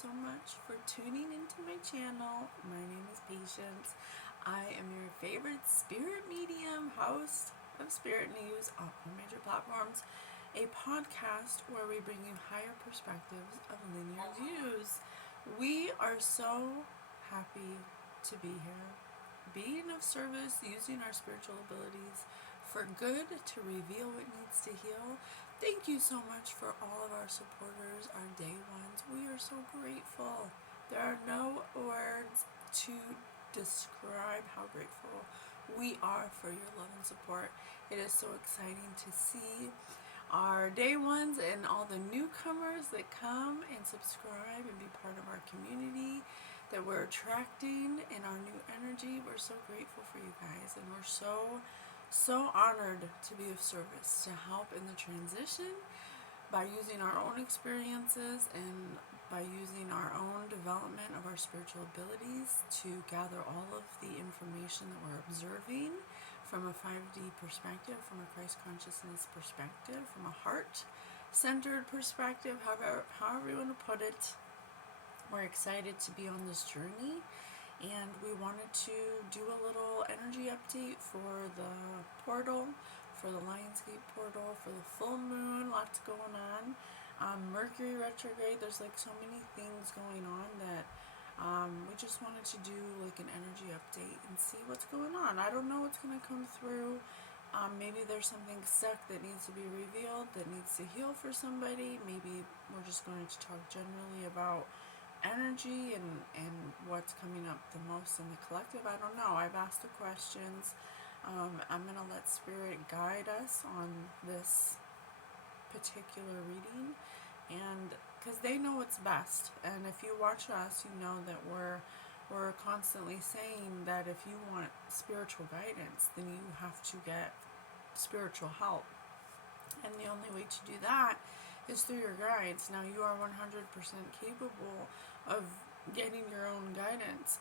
so much for tuning into my channel. My name is Patience. I am your favorite spirit medium, host of Spirit News on all major platforms, a podcast where we bring you higher perspectives of linear views. We are so happy to be here, being of service, using our spiritual abilities for good to reveal what needs to heal. Thank you so much for all of our supporters, our day ones. We are so grateful. There are no words to describe how grateful we are for your love and support. It is so exciting to see our day ones and all the newcomers that come and subscribe and be part of our community that we're attracting in our new energy. We're so grateful for you guys, and we're so honored to be of service, to help in the transition by using our own experiences and by using our own development of our spiritual abilities to gather all of the information that we're observing from a 5D perspective, from a Christ consciousness perspective, from a heart-centered perspective, however you want to put it. We're excited to be on this journey, and we wanted to do a little energy update for the portal, for the Lionsgate portal, for the full moon. Lots going on. Mercury retrograde. There's like so many things going on that we just wanted to do like an energy update and see what's going on. I don't know what's going to come through. Maybe there's something stuck that needs to be revealed, that needs to heal for somebody. Maybe we're just going to talk generally about energy and what's coming up the most in the collective. I don't know. I've asked the questions. I'm going to let Spirit guide us on this particular reading, and because they know what's best. And if you watch us, you know that we're constantly saying that if you want spiritual guidance, then you have to get spiritual help. And the only way to do that is through your guides. Now, you are 100% capable of getting your own guidance,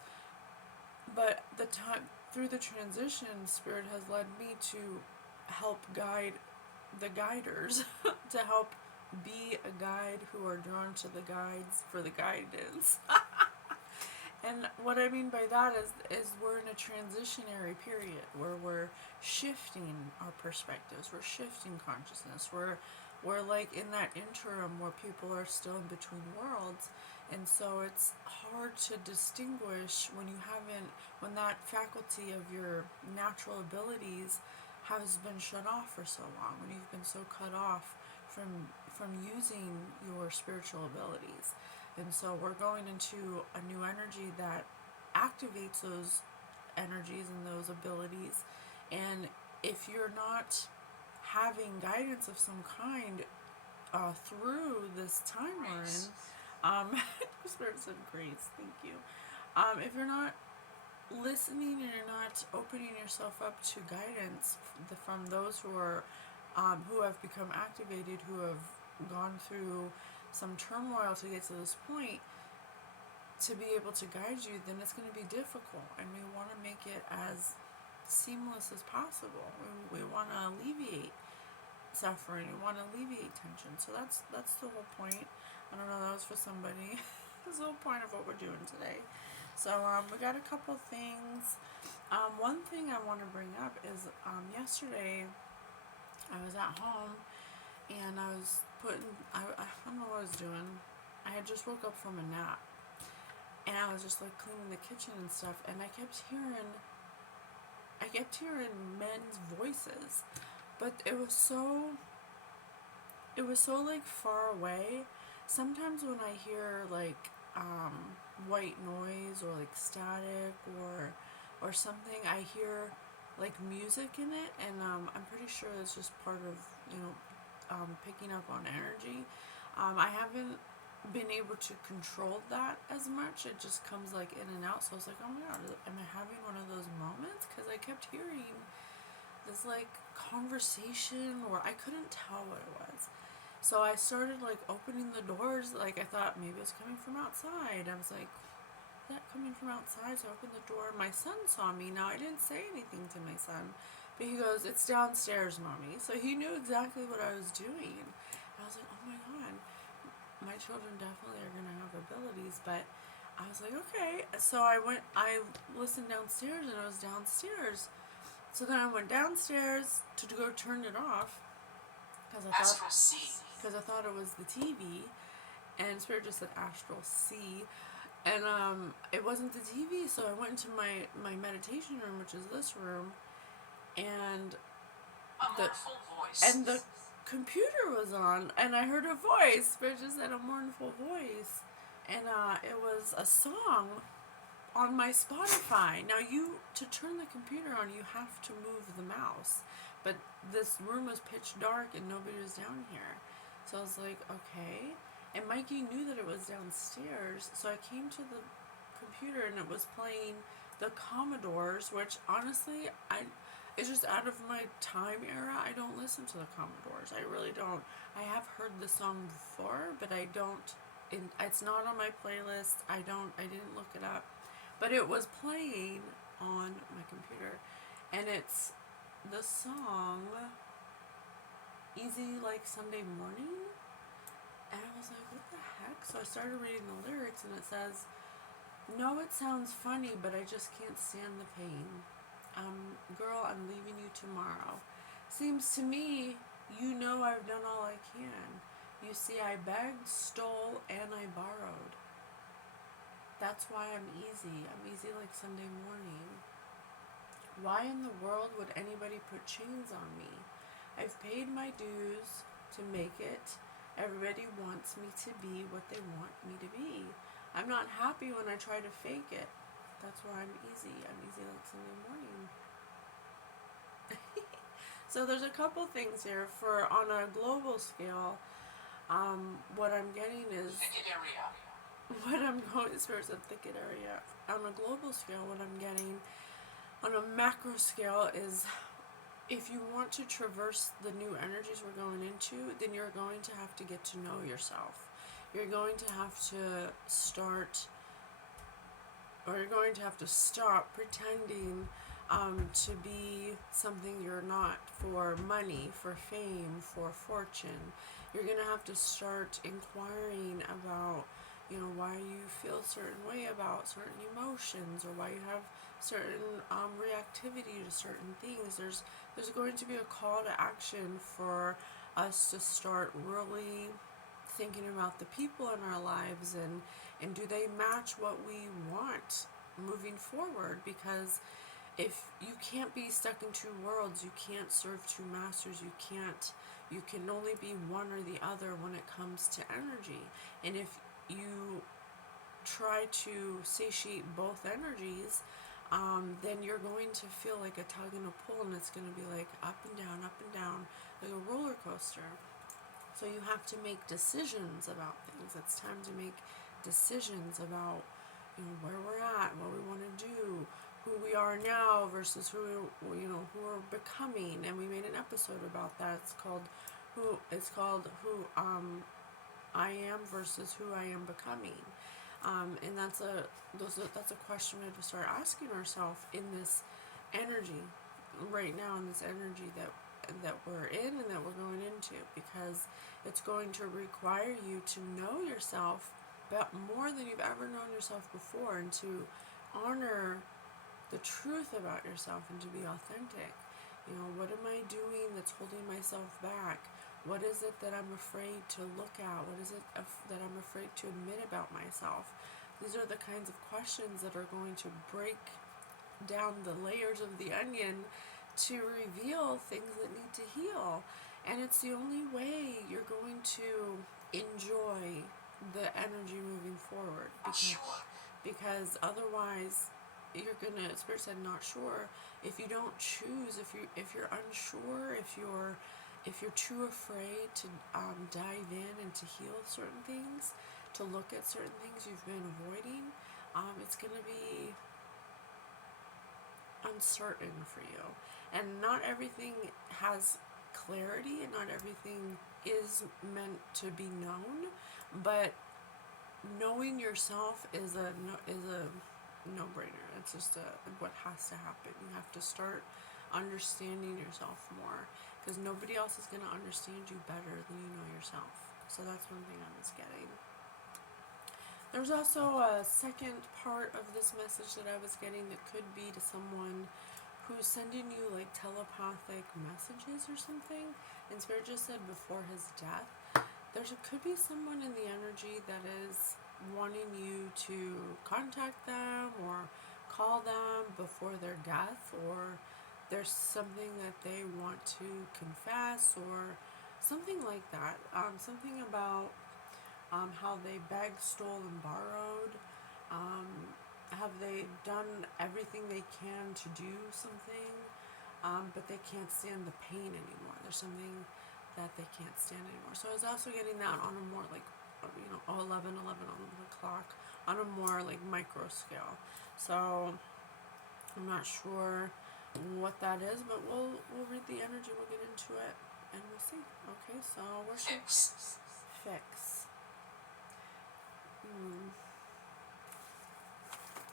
but through the transition, Spirit has led me to help guide the guiders to help be a guide who are drawn to the guides for the guidance. And what I mean by that is we're in a transitionary period where we're shifting our perspectives, we're shifting consciousness, we're like in that interim where people are still in between worlds, and so it's hard to distinguish when that faculty of your natural abilities has been shut off for so long, when you've been so cut off from using your spiritual abilities. And so we're going into a new energy that activates those energies and those abilities. And if you're not having guidance of some kind through this time we're in, Spirit said grace, thank you. If you're not listening and you're not opening yourself up to guidance from those who have become activated, who have gone through some turmoil to get to this point, to be able to guide you, then it's going to be difficult. And we want to make it as seamless as possible. We want to alleviate suffering. We want to alleviate tension. So that's the whole point. I don't know, that was for somebody. That's the whole point of what we're doing today. So we got a couple things. One thing I want to bring up is yesterday I was at home and I was I don't know what I was doing. I had just woke up from a nap, and I was just like cleaning the kitchen and stuff, and I kept hearing men's voices, but it was so like far away. Sometimes when I hear like white noise or like static or something, I hear like music in it, and I'm pretty sure it's just part of picking up on energy. I haven't been able to control that as much. It just comes like in and out. So I was like, oh my god, am I having one of those moments? Because I kept hearing this like conversation, or I couldn't tell what it was. So I started like opening the doors. Like I thought maybe it's coming from outside. I was like, is that coming from outside? So I opened the door. My son saw me. Now I didn't say anything to my son, but he goes, it's downstairs, Mommy. So he knew exactly what I was doing. And I was like, oh my god. my children definitely are gonna have abilities, but I was like, okay. So I listened downstairs, and I was downstairs. So then I went downstairs to go turn it off because I thought it was the TV, and Spirit just said Astral C, and it wasn't the TV. So I went into my meditation room, which is this room, and the computer was on, and I heard a voice. Spirit just said a mournful voice, and it was a song on my Spotify. Now, to turn the computer on, you have to move the mouse. But this room was pitch dark and nobody was down here. So I was like, okay. And Mikey knew that it was downstairs. So I came to the computer and it was playing the Commodores, which honestly, it's just out of my time era. I don't listen to the Commodores. I really don't. I have heard the song before, but I don't. It's not on my playlist. I didn't look it up. But it was playing on my computer, and it's the song Easy Like Sunday Morning, and I was like, what the heck? So I started reading the lyrics, and it says, no, it sounds funny, but I just can't stand the pain. Girl, I'm leaving you tomorrow. Seems to me, you know I've done all I can. You see, I begged, stole, and I borrowed. That's why I'm easy. I'm easy like Sunday morning. Why in the world would anybody put chains on me? I've paid my dues to make it. Everybody wants me to be what they want me to be. I'm not happy when I try to fake it. That's why I'm easy. I'm easy like Sunday morning. So there's a couple things here. On a global scale, what I'm getting is what I'm going as far as the thicket area. On a global scale, what I'm getting on a macro scale is, if you want to traverse the new energies we're going into, then you're going to have to get to know yourself. You're going to have to start, or you're going to have to stop pretending to be something you're not, for money, for fame, for fortune. You're going to have to start inquiring about, why you feel a certain way about certain emotions, or why you have certain reactivity to certain things. There's going to be a call to action for us to start really thinking about the people in our lives, and do they match what we want moving forward? Because if you can't be stuck in two worlds, you can't serve two masters, you can only be one or the other when it comes to energy. And if you try to satiate both energies, then you're going to feel like a tug and a pull, and it's going to be like up and down, like a roller coaster. So you have to make decisions about things. It's time to make decisions about, where we're at, what we want to do, who we are now versus who we're becoming. And we made an episode about that. It's called who I am versus who I am becoming. And that's a question we have to start asking ourselves in this energy right now, in this energy that we're in and that we're going into, because it's going to require you to know yourself but more than you've ever known yourself before, and to honor the truth about yourself and to be authentic. What am I doing that's holding myself back? What is it that I'm afraid to look at? What is it that I'm afraid to admit about myself? These are the kinds of questions that are going to break down the layers of the onion to reveal things that need to heal. And it's the only way you're going to enjoy the energy moving forward. Because otherwise, you're gonna, Spirit said, not sure. If you don't choose, if you're unsure, if you're too afraid to dive in and to heal certain things, to look at certain things you've been avoiding, it's gonna be uncertain for you. And not everything has clarity, and not everything is meant to be known, but knowing yourself is a no-brainer. It's just what has to happen. You have to start understanding yourself more, because nobody else is going to understand you better than you know yourself. So that's one thing I was getting. There's also a second part of this message that I was getting that could be to someone who's sending you like telepathic messages or something. And Spirit just said before his death. Could be someone in the energy that is wanting you to contact them or call them before their death, or there's something that they want to confess or something like that. Something about how they begged, stole, and borrowed. Have they done everything they can to do something, but they can't stand the pain anymore. There's something that they can't stand anymore. So I was also getting that on a more like, 11 on the clock, on a more like micro scale. So I'm not sure what that is, but we'll read the energy, we'll get into it, and we'll see. Okay, so worship. Fix.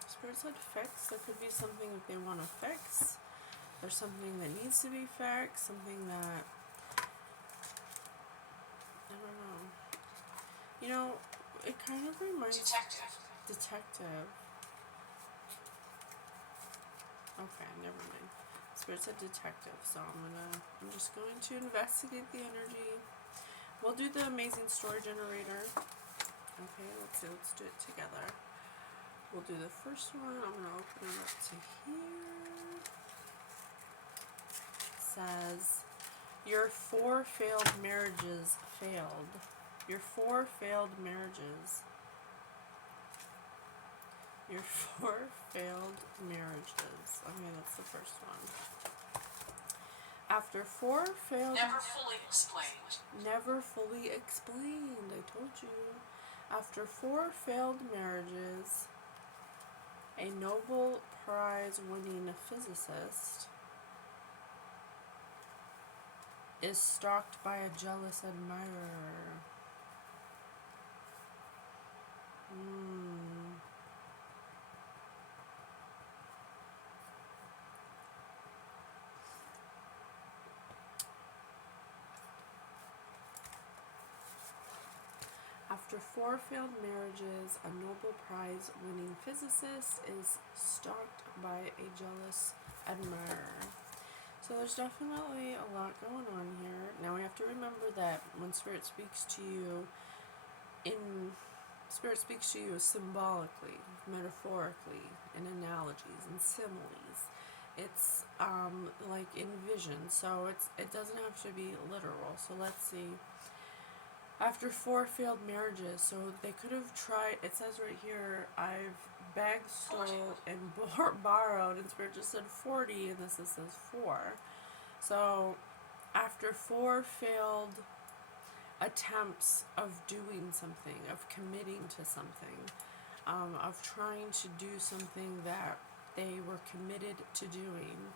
Spirit said fix. There could be something that they want to fix. There's something that needs to be fixed. Something that, I don't know. You know, it kind of reminds... Detective. Okay, never mind. Spirit said detective, so I'm just going to investigate the energy. We'll do the amazing story generator. Okay, let's do it together. We'll do the first one. I'm going to open it up to here. It says, your 4 failed marriages failed. Your 4 failed marriages. Your 4 failed marriages. Okay, that's the first one. After 4 failed... Never fully explained. Never fully explained. I told you. After 4 failed marriages, a Nobel Prize winning physicist is stalked by a jealous admirer. After 4 failed marriages, a Nobel Prize winning physicist is stalked by a jealous admirer. So there's definitely a lot going on here. Now we have to remember that when Spirit speaks to you, Spirit speaks to you symbolically, metaphorically, in analogies and similes. It's like in vision, so it doesn't have to be literal. So let's see. After 4 failed marriages, so they could have tried, it says right here, I've begged, stole, and borrowed, and Spirit just said 40, and this says 4. So, after 4 failed attempts of doing something, of committing to something, of trying to do something that they were committed to doing,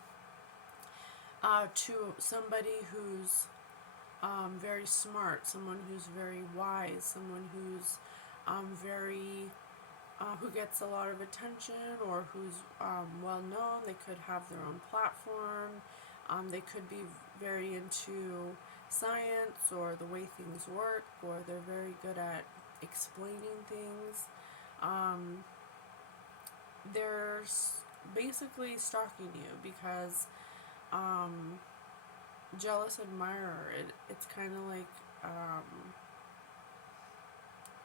to somebody who's very smart, someone who's very wise, someone who's who gets a lot of attention, or who's well known. They could have their own platform. They could be very into science or the way things work, or they're very good at explaining things. They're basically stalking you because jealous admirer, it's kind of like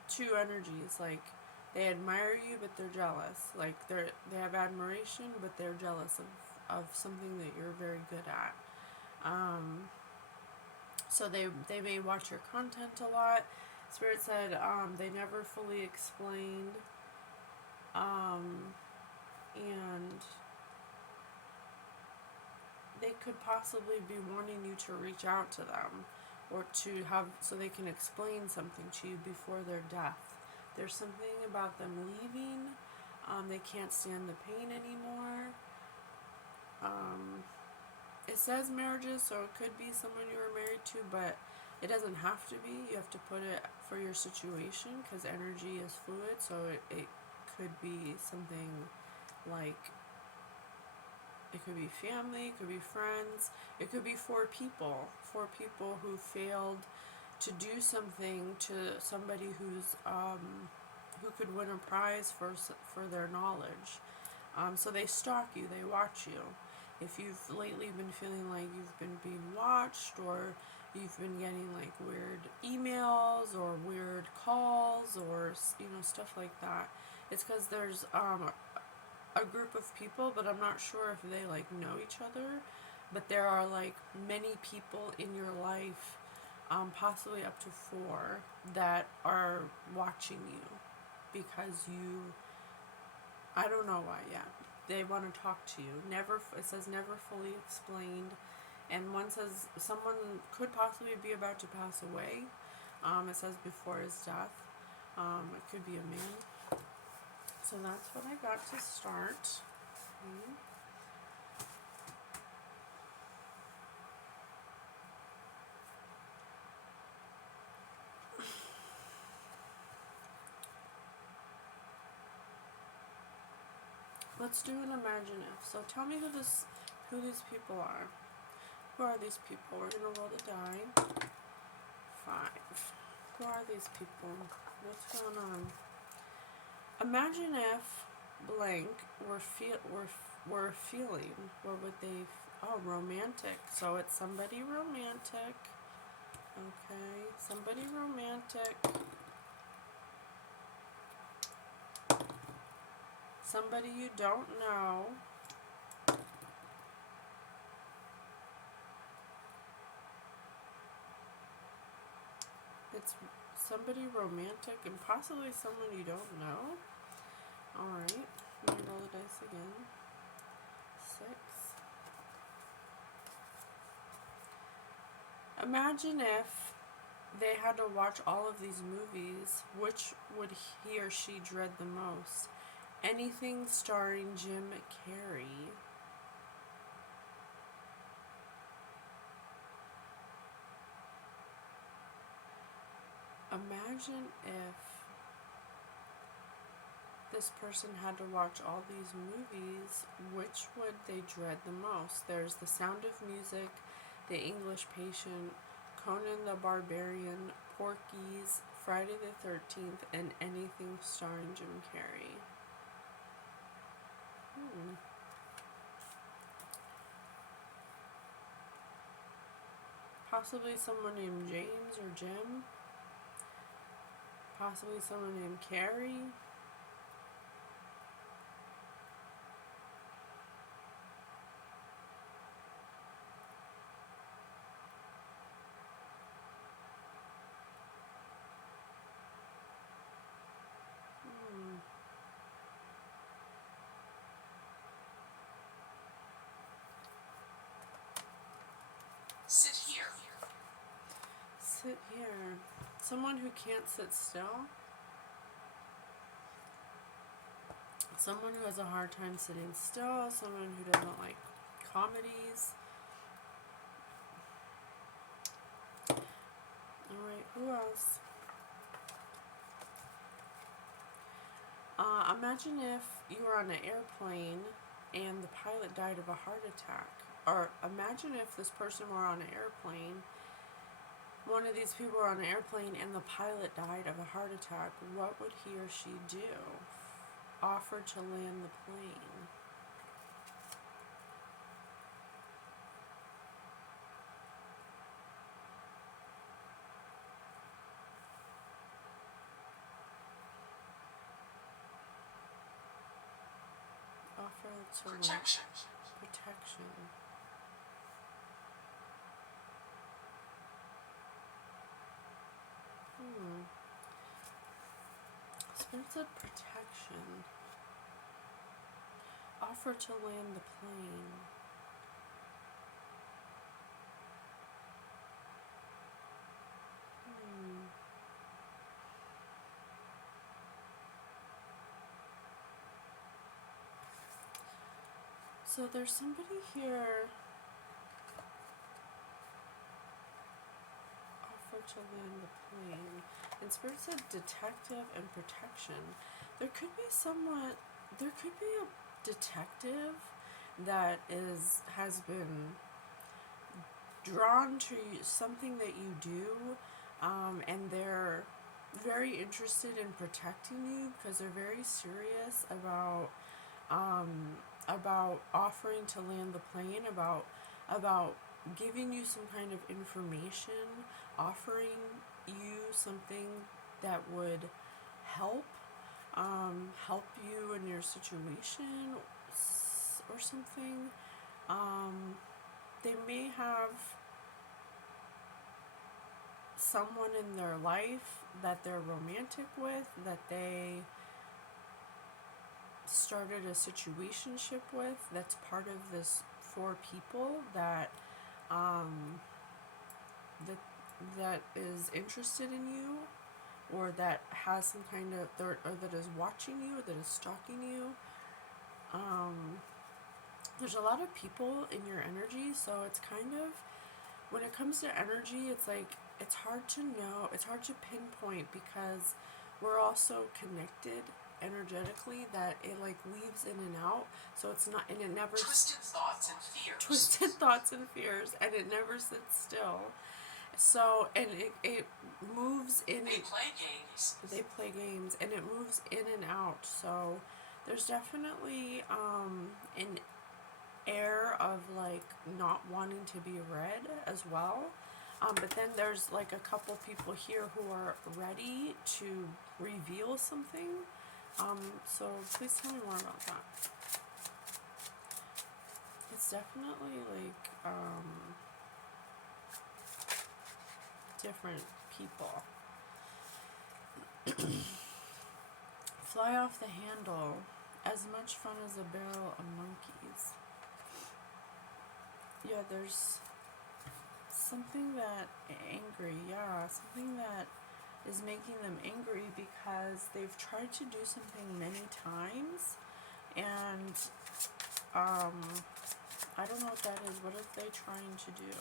two energies. Like, they admire you but they're jealous. Like, they have admiration but they're jealous of something that you're very good at. So they may watch your content a lot. Spirit said they never fully explained, and they could possibly be wanting you to reach out to them, or to have, so they can explain something to you before their death. There's something about them leaving. They can't stand the pain anymore. It says marriages, so it could be someone you were married to, but it doesn't have to be. You have to put it for your situation, because energy is fluid, so it could be something like, it could be family, it could be friends, it could be 4 people. 4 people who failed to do something to somebody who could win a prize for their knowledge. So they stalk you, they watch you. If you've lately been feeling like you've been being watched, or you've been getting like weird emails or weird calls, or stuff like that, it's because there's a group of people, but I'm not sure if they like know each other. But there are like many people in your life, possibly up to 4, that are watching you because I don't know why yet. They want to talk to you. Never, it says never fully explained. And one says someone could possibly be about to pass away. It says before his death. It could be a man. So that's what I got to start. Okay. Let's do an imagine if. So tell me who these people are. Who are these people? We're gonna roll the die. 5. Who are these people? What's going on? Imagine if blank were feeling. What would they? Oh, romantic. So it's somebody romantic. Okay, somebody romantic. Somebody you don't know. It's somebody romantic and possibly someone you don't know. Alright, let me roll the dice again. 6. Imagine if they had to watch all of these movies, which would he or she dread the most? Anything starring Jim Carrey. Imagine if this person had to watch all these movies, which would they dread the most? There's The Sound of Music, The English Patient, Conan the Barbarian, Porky's, Friday the 13th, and anything starring Jim Carrey. Possibly someone named James or Jim. Possibly someone named Carrie. Sit here. Sit here. Someone who can't sit still. Someone who has a hard time sitting still. Someone who doesn't like comedies. Alright, who else? Imagine if you were on an airplane and the pilot died of a heart attack. Or imagine if this person were on an airplane, one of these people were on an airplane and the pilot died of a heart attack. What would he or she do? Offer to land the plane. Offer to Protection. Protection. Spirit said protection. Offer to land the plane. So there's somebody here. Offer to land the plane. And Spirit said detective and protection. There could be a detective that has been drawn to something that you do, and they're very interested in protecting you because they're very serious um, about offering to land the plane, about giving you some kind of information, offering you something that would help help you in your situation or something. They may have someone in their life that they're romantic with, that they started a situationship with, that's part of this four people that um, that that is interested in you, or that has some kind of, or that is watching you, or that is stalking you. There's a lot of people in your energy, so it's kind of, when it comes to energy, it's like, it's hard to know, it's hard to pinpoint because we're all so connected energetically that it like weaves in and out. So it's not, and it never Twisted thoughts and fears. Twisted thoughts and fears, and it never sits still. So, and it moves in. They play games. They play games, and it moves in and out. So there's definitely an air of like not wanting to be read as well. But then there's like a couple people here who are ready to reveal something. So please tell me more about that. It's definitely like different people. Fly off the handle. As much fun as a barrel of monkeys. Yeah, there's something that something that is making them angry because they've tried to do something many times, and I don't know what that is. What are they trying to do?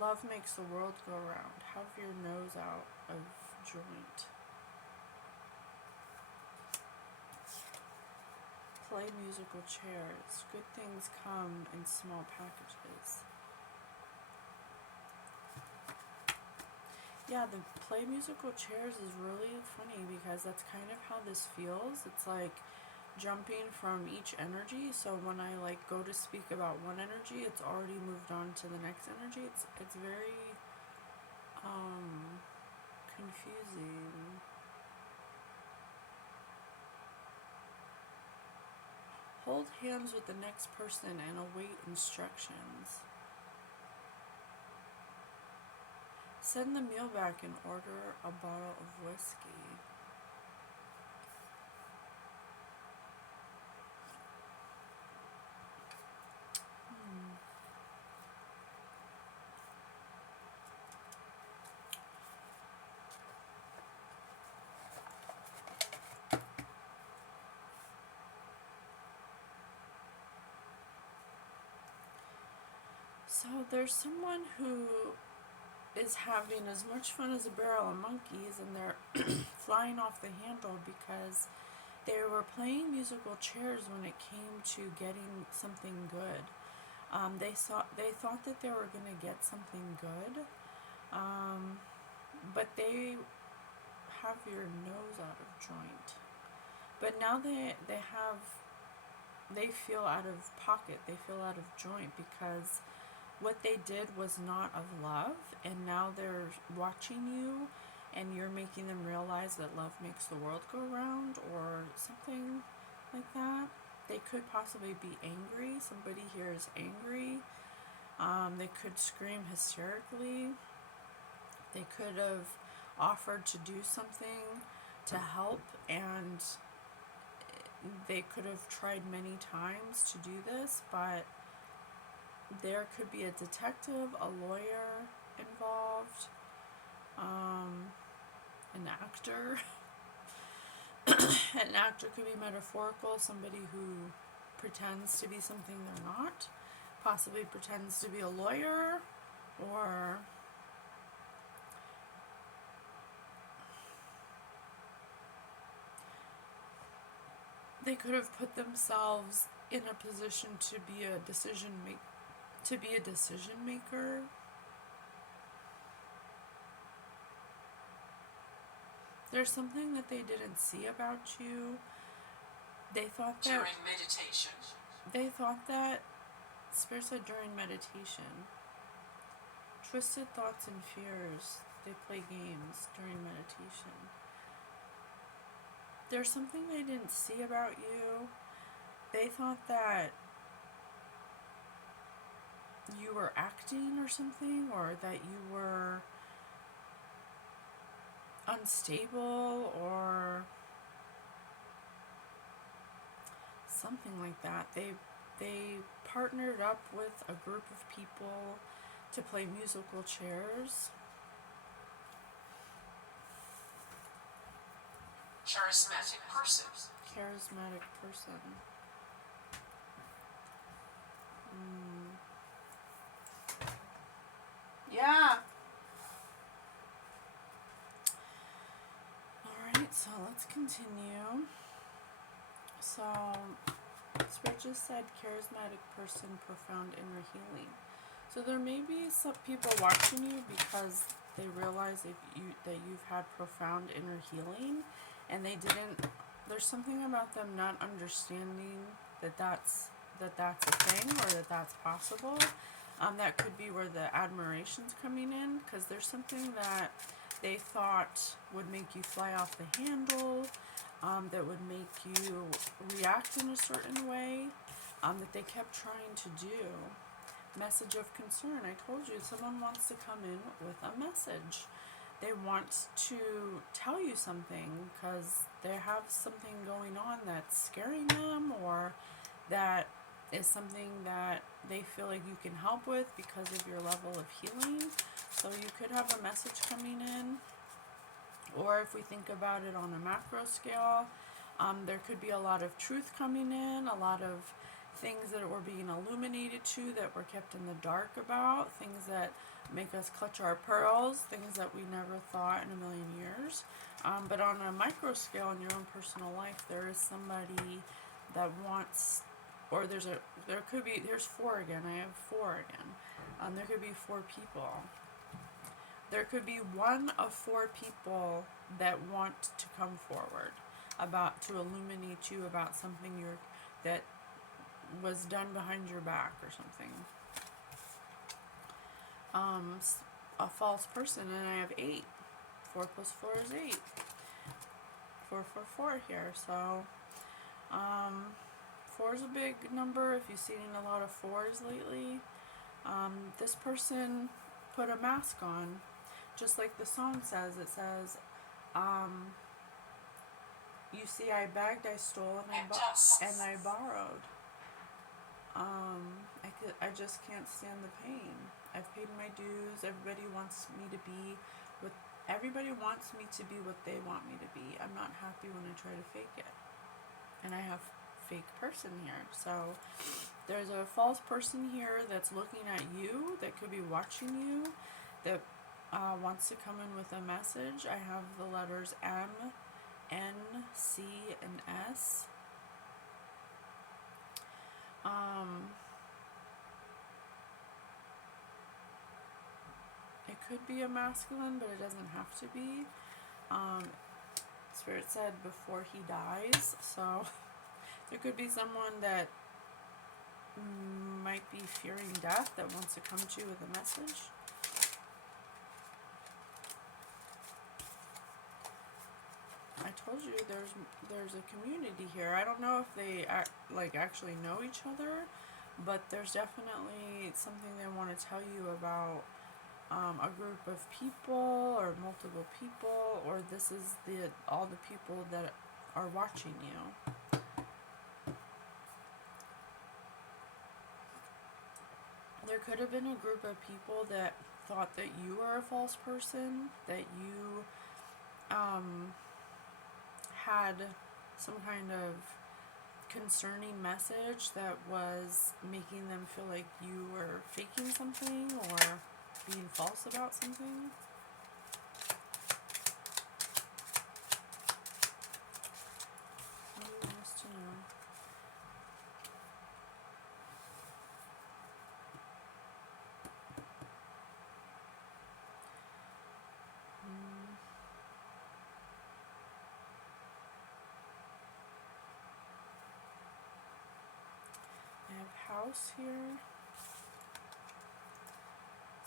Love makes the world go round. Have your nose out of joint. Play musical chairs. Good things come in small packages. Yeah, the play musical chairs is really funny because that's kind of how this feels. It's like jumping from each energy. So when I like go to speak about one energy, it's already moved on to the next energy. It's very confusing. Hold hands with the next person and await instructions. Send the meal back and order a bottle of whiskey. So there's someone who is having as much fun as a barrel of monkeys, and they're flying off the handle because they were playing musical chairs when it came to getting something good. They thought that they were gonna get something good, but they have your nose out of joint. But now they feel out of pocket. They feel out of joint because what they did was not of love, and now they're watching you, and you're making them realize that love makes the world go round, or something like that. They could possibly be angry. Somebody here is angry. They could scream hysterically. They could have offered to do something to help, and they could have tried many times to do this, but there could be a detective, a lawyer involved, an actor. An actor could be metaphorical, somebody who pretends to be something they're not, possibly pretends to be a lawyer, or they could have put themselves in a position to be a decision maker. There's something that they didn't see about you. They thought that During meditation. Spirit said during meditation. Twisted thoughts and fears. They play games during meditation. There's something they didn't see about you. They thought that you were acting or something, or that you were unstable or something like that. They partnered up with a group of people to play musical chairs. Charismatic person. Charismatic person. Yeah. Alright, so let's continue. So, Spirit just said charismatic person, profound inner healing. So there may be some people watching you because they realize that you've had profound inner healing, and they didn't. There's something about them not understanding that that's a thing, or that's possible. That could be where the admiration's coming in, because there's something that they thought would make you fly off the handle, that would make you react in a certain way, that they kept trying to do. Message of concern. I told you, someone wants to come in with a message. They want to tell you something because they have something going on that's scaring them, or that is something that they feel like you can help with because of your level of healing. So you could have a message coming in. Or if we think about it on a macro scale, there could be a lot of truth coming in, a lot of things that were being illuminated to that were kept in the dark about, things that make us clutch our pearls, things that we never thought in a million years. But on a micro scale in your own personal life, there is somebody that wants, or there's four again. I have four again. There could be four people. There could be one of four people that want to come forward to illuminate you about something that was done behind your back or something. A false person, and I have 8. 4 plus 4 is 8. 4 here. So, 4 is a big number if you've seen a lot of 4s lately. This person put a mask on, just like the song says. It says, you see, I begged, I stole, and I borrowed. I just can't stand the pain. I've paid my dues. Everybody wants me to be what they want me to be. I'm not happy when I try to fake it. And I have fake person here. So there's a false person here that's looking at you, that could be watching you, that wants to come in with a message. I have the letters M, N, C, and S. It could be a masculine, but it doesn't have to be. Spirit said before he dies, so there could be someone that might be fearing death that wants to come to you with a message. I told you there's a community here. I don't know if they actually know each other, but there's definitely something they want to tell you about, a group of people or multiple people, or this is all the people that are watching you. There could have been a group of people that thought that you were a false person, that you had some kind of concerning message that was making them feel like you were faking something or being false about something. What do you want us to know? house here.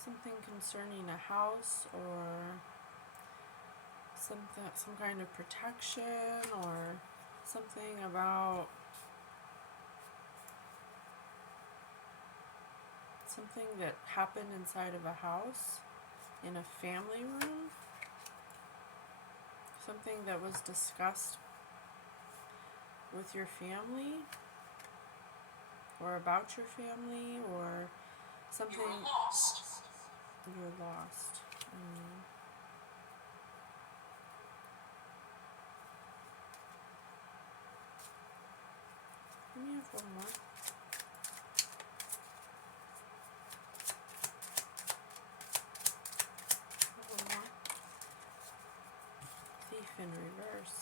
Something concerning a house or some kind of protection or something about something that happened inside of a house in a family room. Something that was discussed with your family or about your family or something. You were lost. You're lost. Let me have one more. One more. Thief in reverse.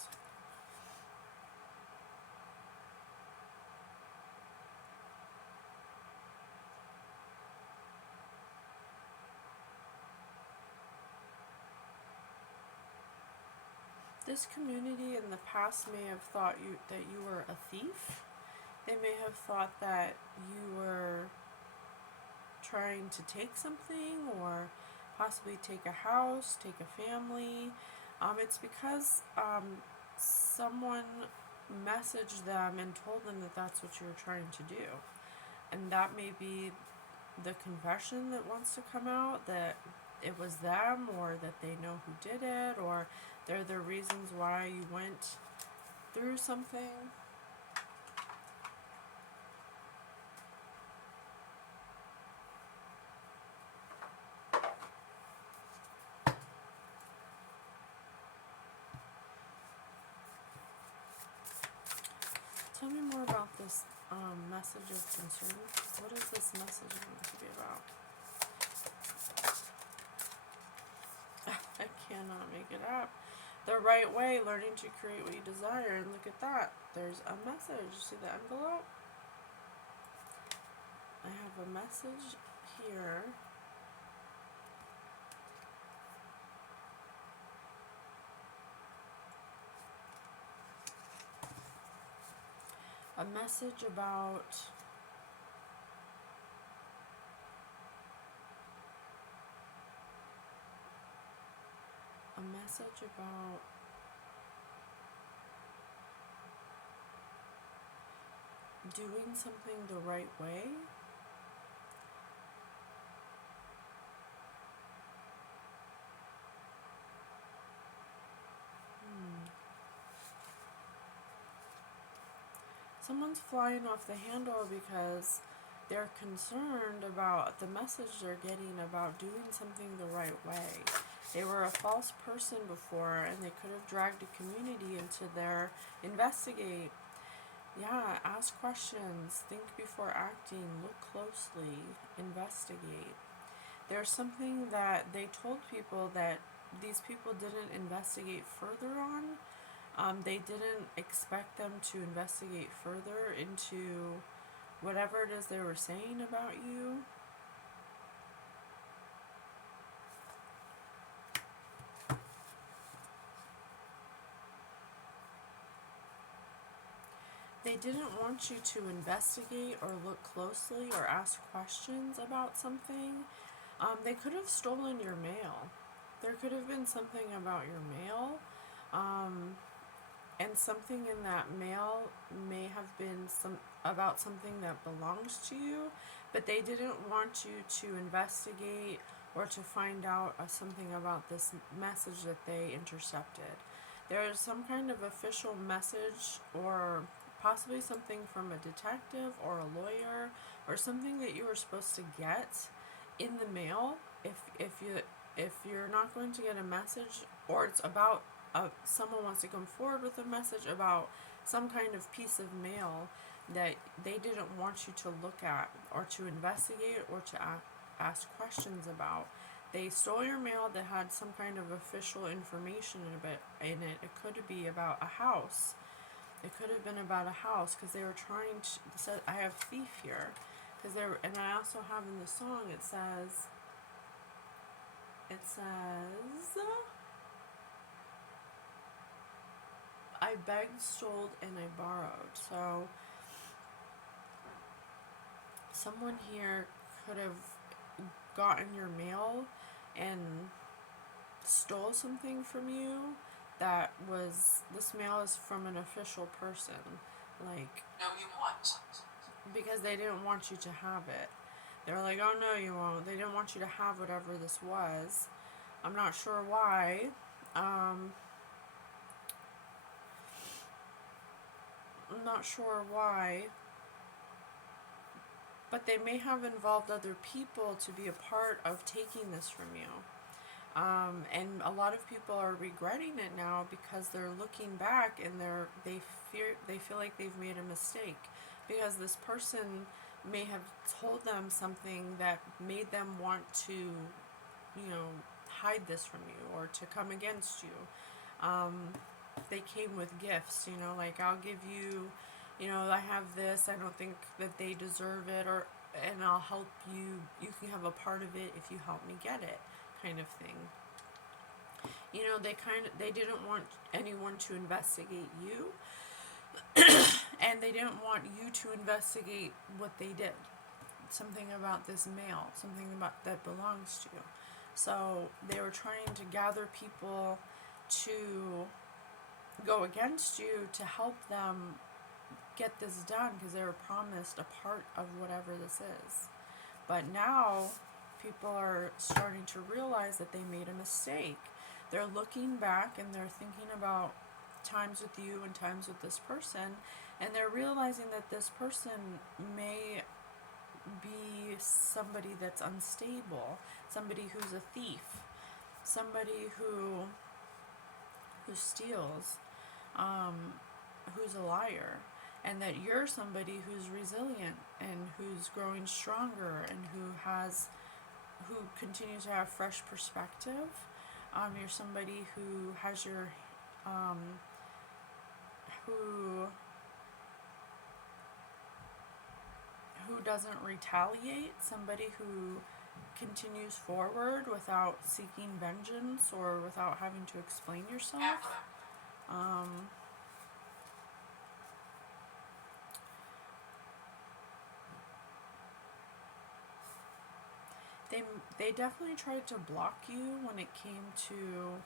This community in the past may have thought that you were a thief. They may have thought that you were trying to take something or possibly take a house, take a family. It's because someone messaged them and told them that that's what you were trying to do. And that may be the confession that wants to come out, that it was them, or that they know who did it, or they're the reasons why you went through something. Tell me more about this message of concern. What is this message going to be about? I cannot make it up. The right way, learning to create what you desire. And look at that. There's a message. See the envelope? I have a message here. A message about doing something the right way. Someone's flying off the handle because they're concerned about the message they're getting about doing something the right way. They were a false person before, and they could have dragged a community into their investigate. Yeah, ask questions, think before acting, look closely, investigate. There's something that they told people that these people didn't investigate further on. They didn't expect them to investigate further into whatever it is they were saying about you. They didn't want you to investigate or look closely or ask questions about something. They could have stolen your mail. There could have been something about your mail. And something in that mail may have been about something that belongs to you, but they didn't want you to investigate or to find out something about this message that they intercepted. There is some kind of official message, or possibly something from a detective or a lawyer, or something that you were supposed to get in the mail. If you're not going to get a message, or it's about someone wants to come forward with a message about some kind of piece of mail that they didn't want you to look at or to investigate or to ask questions about. They stole your mail that had some kind of official information in it. It could be about a house. It could have been about a house, because they were trying to. I have thief here, and I also have in the song. It says. I begged, stole, and I borrowed. So someone here could have gotten your mail and stole something from you that was, this mail is from an official person, like, No, you won't. because they didn't want you to have it. They were like, oh no, you won't. They didn't want you to have whatever this was. I'm not sure why. I'm not sure why, but they may have involved other people to be a part of taking this from you. And a lot of people are regretting it now because they're looking back and they feel like they've made a mistake, because this person may have told them something that made them want to, hide this from you or to come against you. They came with gifts, like, I'll give you, I have this, I don't think that they deserve it, and I'll help you, you can have a part of it if you help me get it, kind of thing. They didn't want anyone to investigate you, and they didn't want you to investigate what they did. Something about this mail, something about that belongs to you. So they were trying to gather people to go against you to help them get this done, because they were promised a part of whatever this is. But now people are starting to realize that they made a mistake. They're looking back and they're thinking about times with you and times with this person, and they're realizing that this person may be somebody that's unstable, somebody who's a thief, somebody who steals, who's a liar, and that you're somebody who's resilient and who's growing stronger and who continues to have fresh perspective. You're somebody who has your who doesn't retaliate, somebody who continues forward without seeking vengeance or without having to explain yourself. They definitely tried to block you when it came to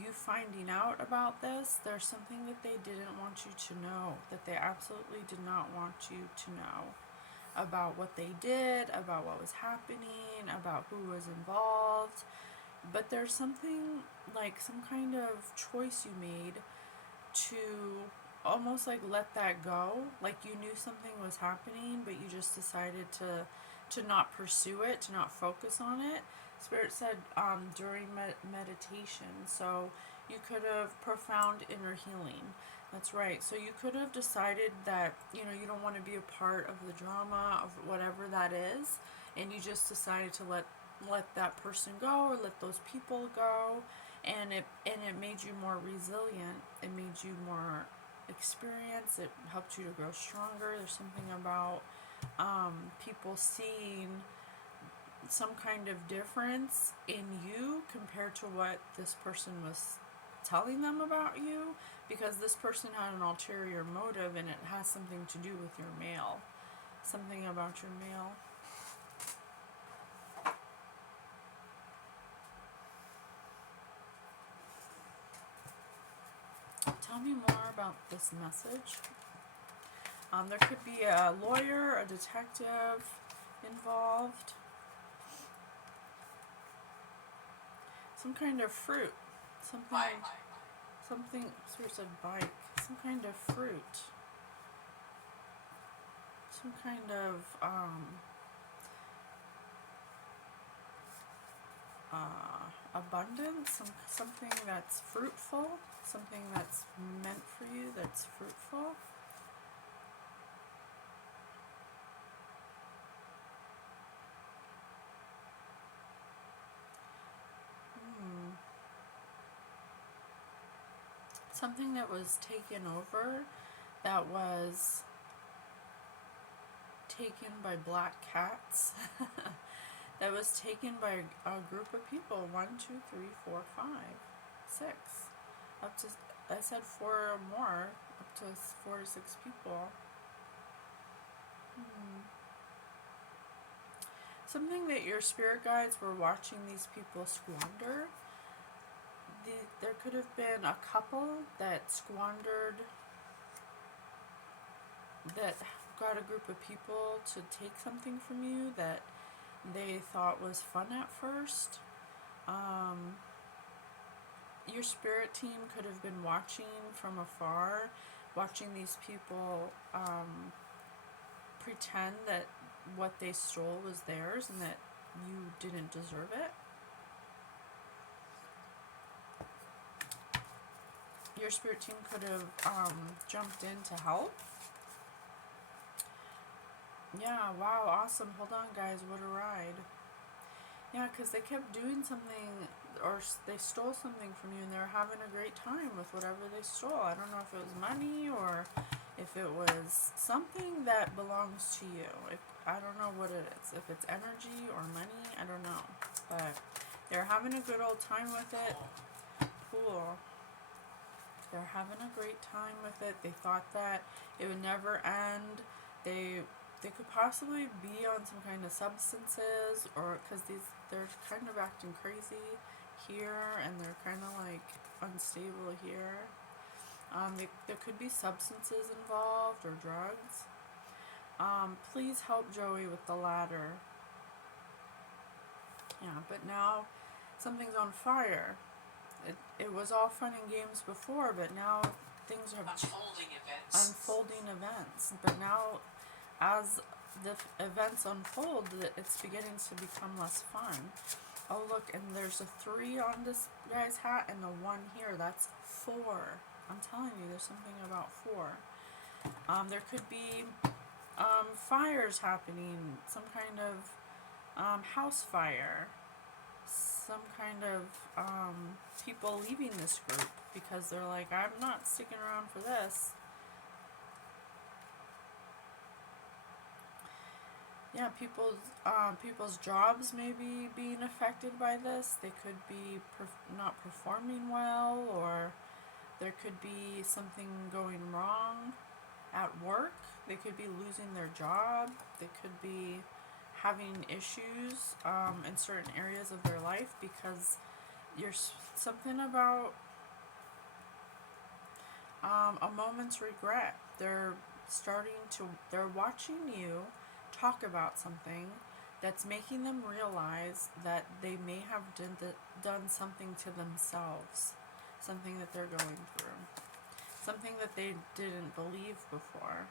you finding out about this. There's something that they didn't want you to know, that they absolutely did not want you to know about what they did, about what was happening, about who was involved. But there's something, like some kind of choice you made to almost like let that go. Like you knew something was happening, but you just decided to not pursue it, to not focus on it. Spirit said during meditation. So you could have profound inner healing. That's right. So you could have decided that, you don't want to be a part of the drama of whatever that is, and you just decided to let that person go, or let those people go, and it made you more resilient. It made you more experienced. It helped you to grow stronger. There's something about people seeing some kind of difference in you compared to what this person was telling them about you, because this person had an ulterior motive, and it has something to do with your mail. Something about your mail. Tell me more about this message. There could be a lawyer, a detective involved. Some kind of fruit. Something, sort of bike. Some kind of fruit. Some kind of, abundance. Something that's fruitful. Something that's meant for you, that's fruitful. Something that was taken over, that was taken by black cats, that was taken by a group of people. 1, 2, 3, 4, 5, 6. Up to, I said 4 or more, up to 4 to 6 people. something that your spirit guides were watching these people squander. There could have been a couple that squandered, that got a group of people to take something from you that they thought was fun at first. Your spirit team could have been watching from afar, watching these people pretend that what they stole was theirs and that you didn't deserve it. Your spirit team could have jumped in to help. Yeah, wow, awesome. Hold on, guys, what a ride. Yeah, because they kept doing something, or they stole something from you, and they were having a great time with whatever they stole. I don't know if it was money or if it was something that belongs to you. I don't know what it is. If it's energy or money, I don't know. But they're having a good old time with it. Cool. They're having a great time with it. They thought that it would never end. They could possibly be on some kind of substances, or because they're kind of acting crazy here, and they're kind of like unstable here. There could be substances involved or drugs. Please help Joey with the ladder. Yeah, but now something's on fire. It was all fun and games before, but now things are unfolding events. But now, as the events unfold, it's beginning to become less fun. Oh look, and there's a 3 on this guy's hat and a 1 here. That's 4. I'm telling you, there's something about 4. There could be fires happening, some kind of house fire, some kind of people leaving this group because they're like, I'm not sticking around for this. Yeah, people's jobs may be being affected by this. They could be not performing well, or there could be something going wrong at work. They could be losing their job. They could be having issues in certain areas of their life because you're something about a moment's regret. They're watching you talk about something that's making them realize that they may have done something to themselves, something that they're going through, something that they didn't believe before.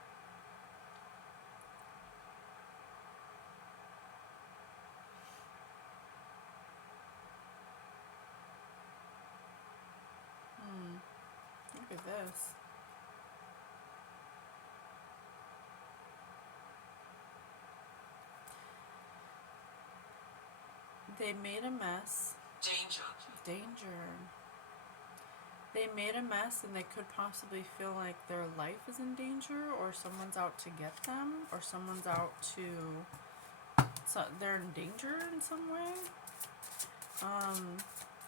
Look at this. They made a mess. Danger. They made a mess, and they could possibly feel like their life is in danger, or someone's out to get them, or someone's out to... So they're in danger in some way.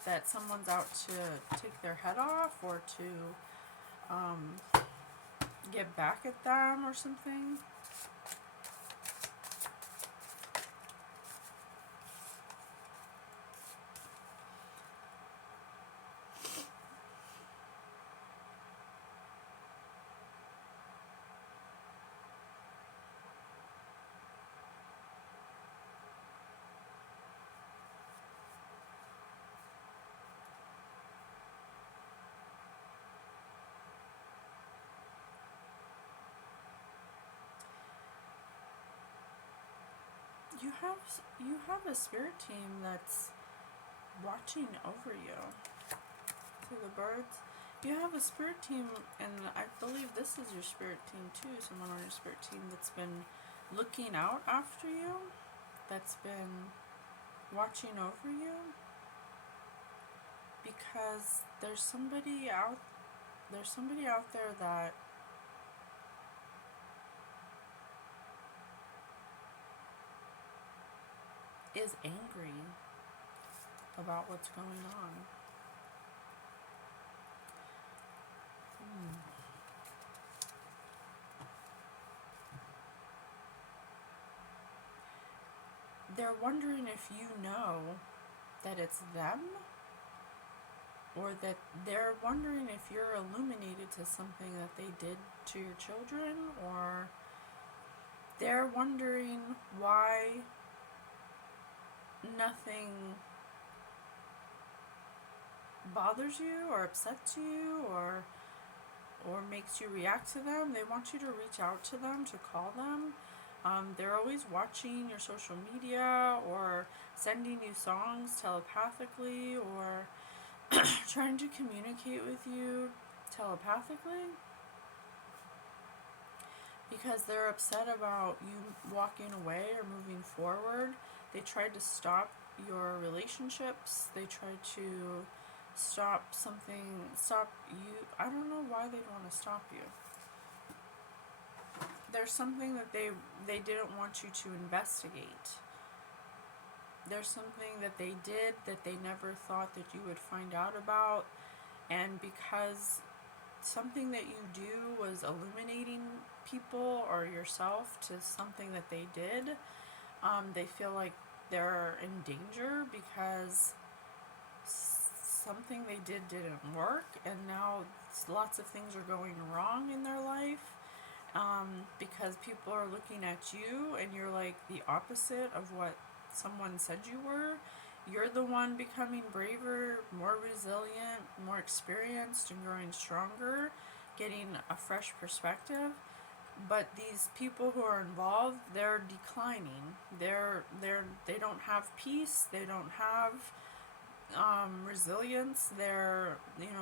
That someone's out to take their head off, or to get back at them or something. You have a spirit team that's watching over you. See the birds? You have a spirit team, and I believe this is your spirit team too. Someone on your spirit team that's been looking out after you, that's been watching over you, because there's somebody out there that is angry about what's going on. they're wondering if you know that it's them, or that they're wondering if you're illuminated to something that they did to your children, or they're wondering why nothing bothers you or upsets you or makes you react to them. They want you to reach out to them, to call them. They're always watching your social media or sending you songs telepathically, or trying to communicate with you telepathically, because they're upset about you walking away or moving forward. They tried to stop your relationships. They tried to stop you. I don't know why they'd want to stop you. There's something that they didn't want you to investigate. There's something that they did that they never thought that you would find out about, and because something that you do was illuminating people or yourself to something that they did, they feel like they're in danger because something they didn't work, and now lots of things are going wrong in their life, because people are looking at you and you're like the opposite of what someone said you were. You're the one becoming braver, more resilient, more experienced, and growing stronger, getting a fresh perspective. But these people who are involved, they're declining. They don't have peace. They don't have resilience.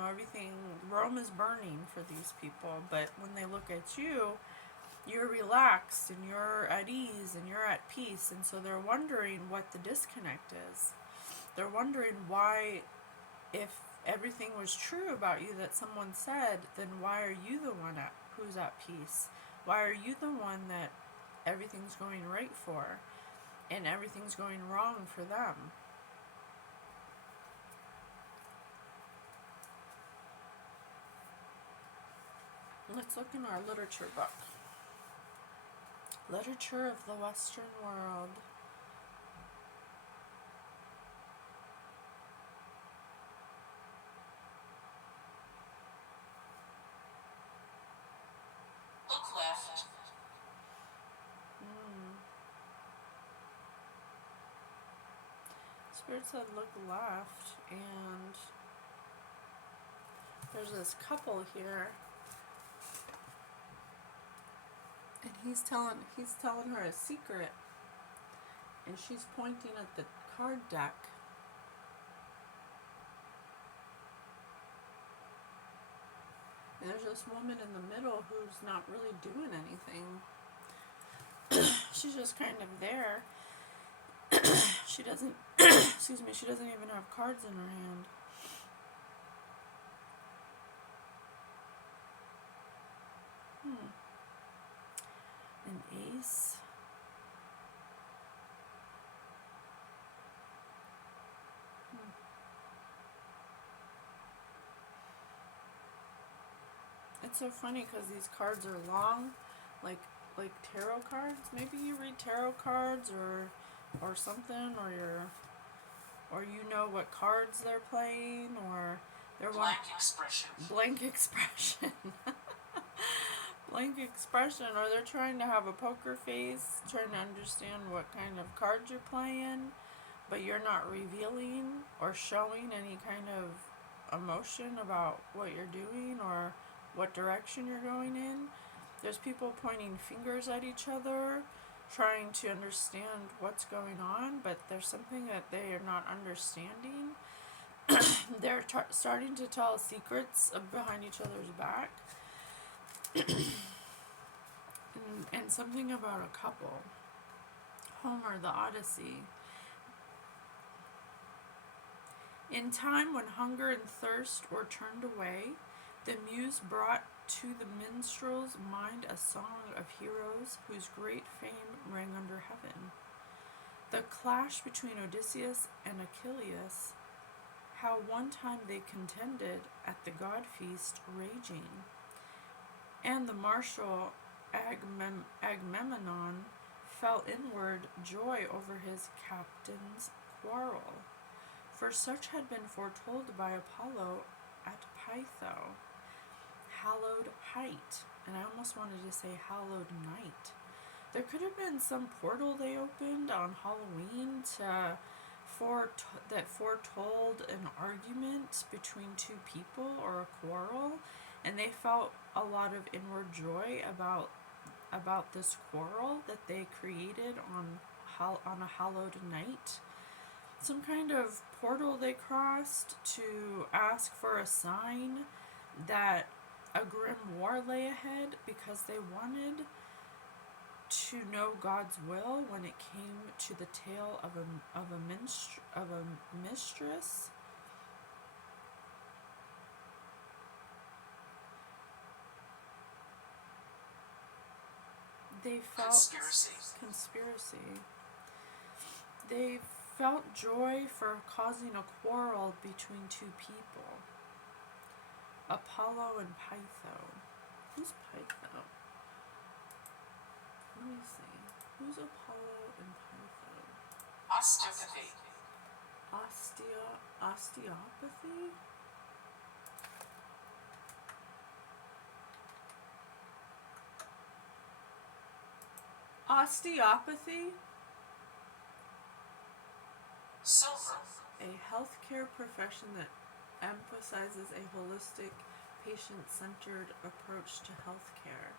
Everything, Rome is burning for these people. But when they look at you, you're relaxed and you're at ease and you're at peace. And so they're wondering what the disconnect is. They're wondering why, if everything was true about you that someone said, then why are you the one who's at peace? Why are you the one that everything's going right for and everything's going wrong for them? Let's look in our literature book. Literature of the Western World. Look left. Spirit said look left, and there's this couple here, and he's telling her a secret, and she's pointing at the card deck. And there's this woman in the middle who's not really doing anything. She's just kind of there. She doesn't she doesn't even have cards in her hand. An ace. It's so funny because these cards are long, like tarot cards. Maybe you read tarot cards or something, or you know what cards they're playing, or they're Blank expression. Blank expression. Blank expression, or they're trying to have a poker face, trying to understand what kind of cards you're playing, but you're not revealing or showing any kind of emotion about what you're doing or what direction you're going in. There's people pointing fingers at each other, trying to understand what's going on, but there's something that they are not understanding. They're starting to tell secrets behind each other's back. and something about a couple. Homer, the Odyssey. In time when hunger and thirst were turned away, the muse brought to the minstrel's mind a song of heroes whose great fame rang under heaven. The clash between Odysseus and Achilles, how one time they contended at the god feast raging, and the martial Agamemnon felt inward joy over his captain's quarrel, for such had been foretold by Apollo at Pytho, hallowed height, and I almost wanted to say hallowed night. There could have been some portal they opened on Halloween that foretold an argument between two people or a quarrel, and they felt a lot of inward joy about this quarrel that they created on a hallowed night. Some kind of portal they crossed to ask for a sign that a grim war lay ahead, because they wanted to know God's will when it came to the tale of a mistress. They felt conspiracy. They felt joy for causing a quarrel between two people. Apollo and Pytho. Who's Pytho? Let me see. Who's Apollo and Pytho? Osteopathy. Osteopathy? Osteopathy? Silver. A healthcare profession that emphasizes a holistic, patient-centered approach to healthcare.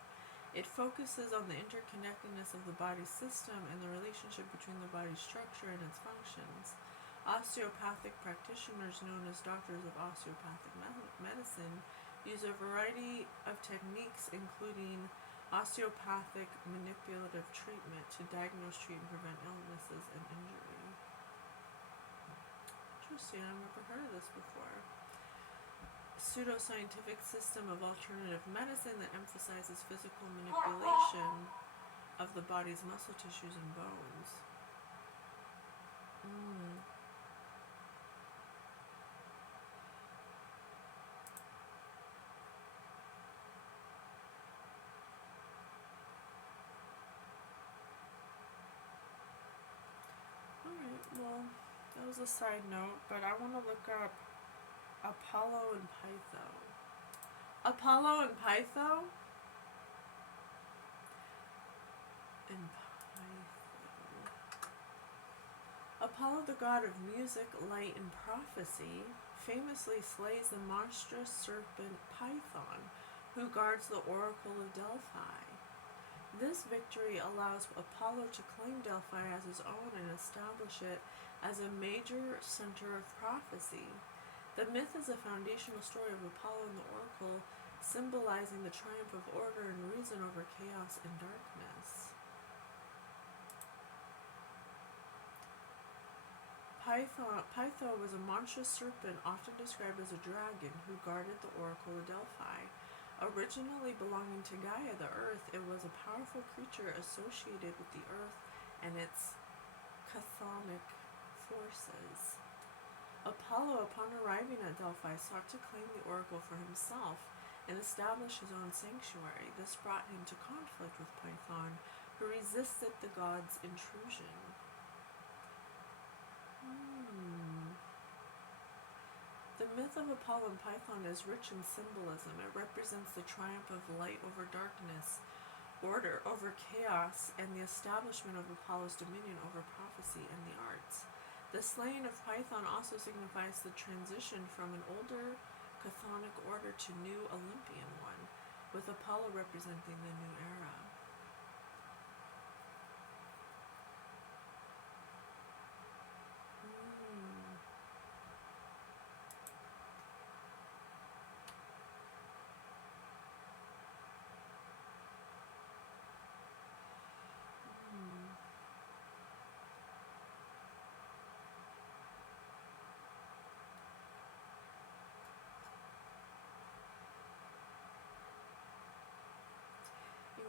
It focuses on the interconnectedness of the body system and the relationship between the body's structure and its functions. Osteopathic practitioners, known as doctors of osteopathic medicine, use a variety of techniques, including osteopathic manipulative treatment, to diagnose, treat, and prevent illnesses and injury. Interesting, I've never heard of this before. Pseudoscientific system of alternative medicine that emphasizes physical manipulation of the body's muscle tissues and bones. Alright, well, that was a side note, but I want to look up Apollo and Pytho. Apollo and Pytho? Apollo, the god of music, light, and prophecy, famously slays the monstrous serpent Python, who guards the Oracle of Delphi. This victory allows Apollo to claim Delphi as his own and establish it as a major center of prophecy. The myth is a foundational story of Apollo and the Oracle, symbolizing the triumph of order and reason over chaos and darkness. Pytho was a monstrous serpent, often described as a dragon, who guarded the Oracle of Delphi. Originally belonging to Gaia, the Earth, it was a powerful creature associated with the Earth and its chthonic forces. Apollo, upon arriving at Delphi, sought to claim the oracle for himself and establish his own sanctuary. This brought him to conflict with Python, who resisted the god's intrusion. The myth of Apollo and Python is rich in symbolism. It represents the triumph of light over darkness, order over chaos, and the establishment of Apollo's dominion over prophecy and the arts. The slaying of Python also signifies the transition from an older chthonic order to new Olympian one, with Apollo representing the new era.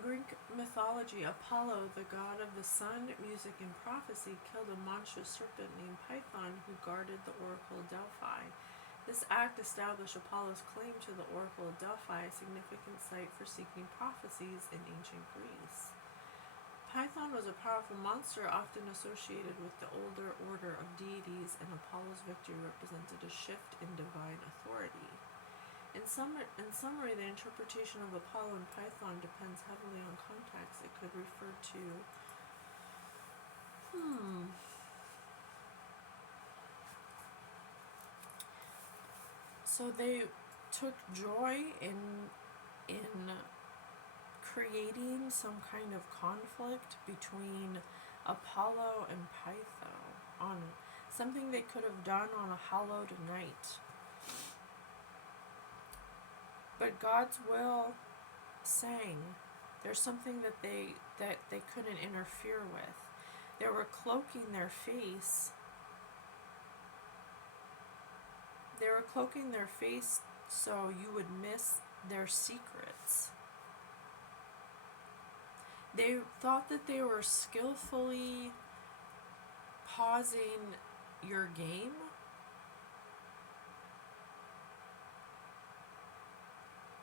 Greek mythology, Apollo, the god of the sun, music, and prophecy, killed a monstrous serpent named Python who guarded the Oracle of Delphi. This act established Apollo's claim to the Oracle of Delphi, a significant site for seeking prophecies in ancient Greece. Python was a powerful monster often associated with the older order of deities, and Apollo's victory represented a shift in divine authority. In summary, the interpretation of Apollo and Python depends heavily on context. It could refer to So they took joy in creating some kind of conflict between Apollo and Pytho on something they could have done on a hallowed night. But God's will sang. There's something that they couldn't interfere with. They were cloaking their face. They were cloaking their face so you would miss their secrets. They thought that they were skillfully pausing your game.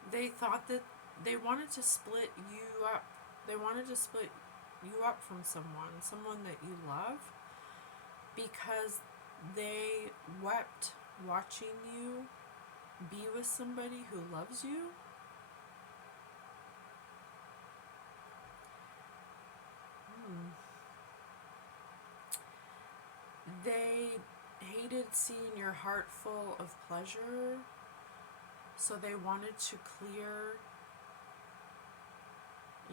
They thought that they wanted to split you up. They wanted to split you up from someone that you love, because they wept watching you be with somebody who loves you. They hated seeing your heart full of pleasure, so they wanted to clear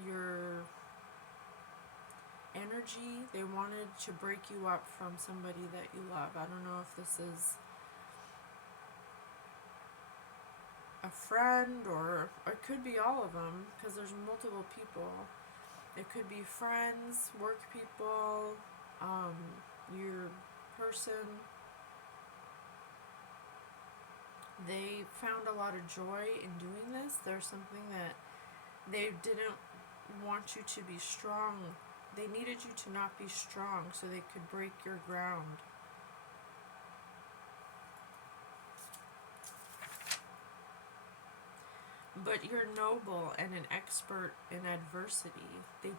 your energy. They wanted to break you up from somebody that you love. I don't know if this is a friend, or it could be all of them, because there's multiple people. It could be friends, work people, your person. They found a lot of joy in doing this. There's something that they didn't want you to be strong. They needed you to not be strong so they could break your ground. But you're noble and an expert in adversity. They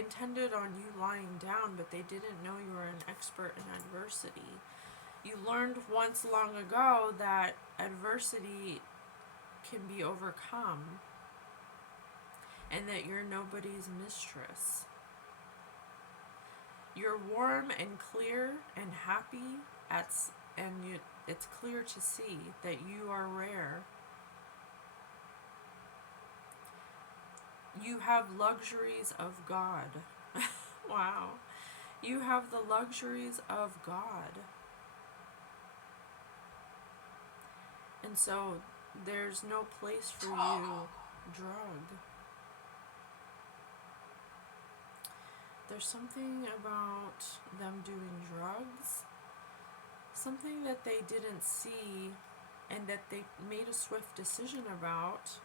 intended on you lying down, but they didn't know you were an expert in adversity. You learned once long ago that adversity can be overcome, and that you're nobody's mistress. You're warm and clear and happy, it's clear to see that you are rare. You have luxuries of God. Wow. You have the luxuries of God. And so there's no place for you, drug. There's something about them doing drugs, something that they didn't see and that they made a swift decision about,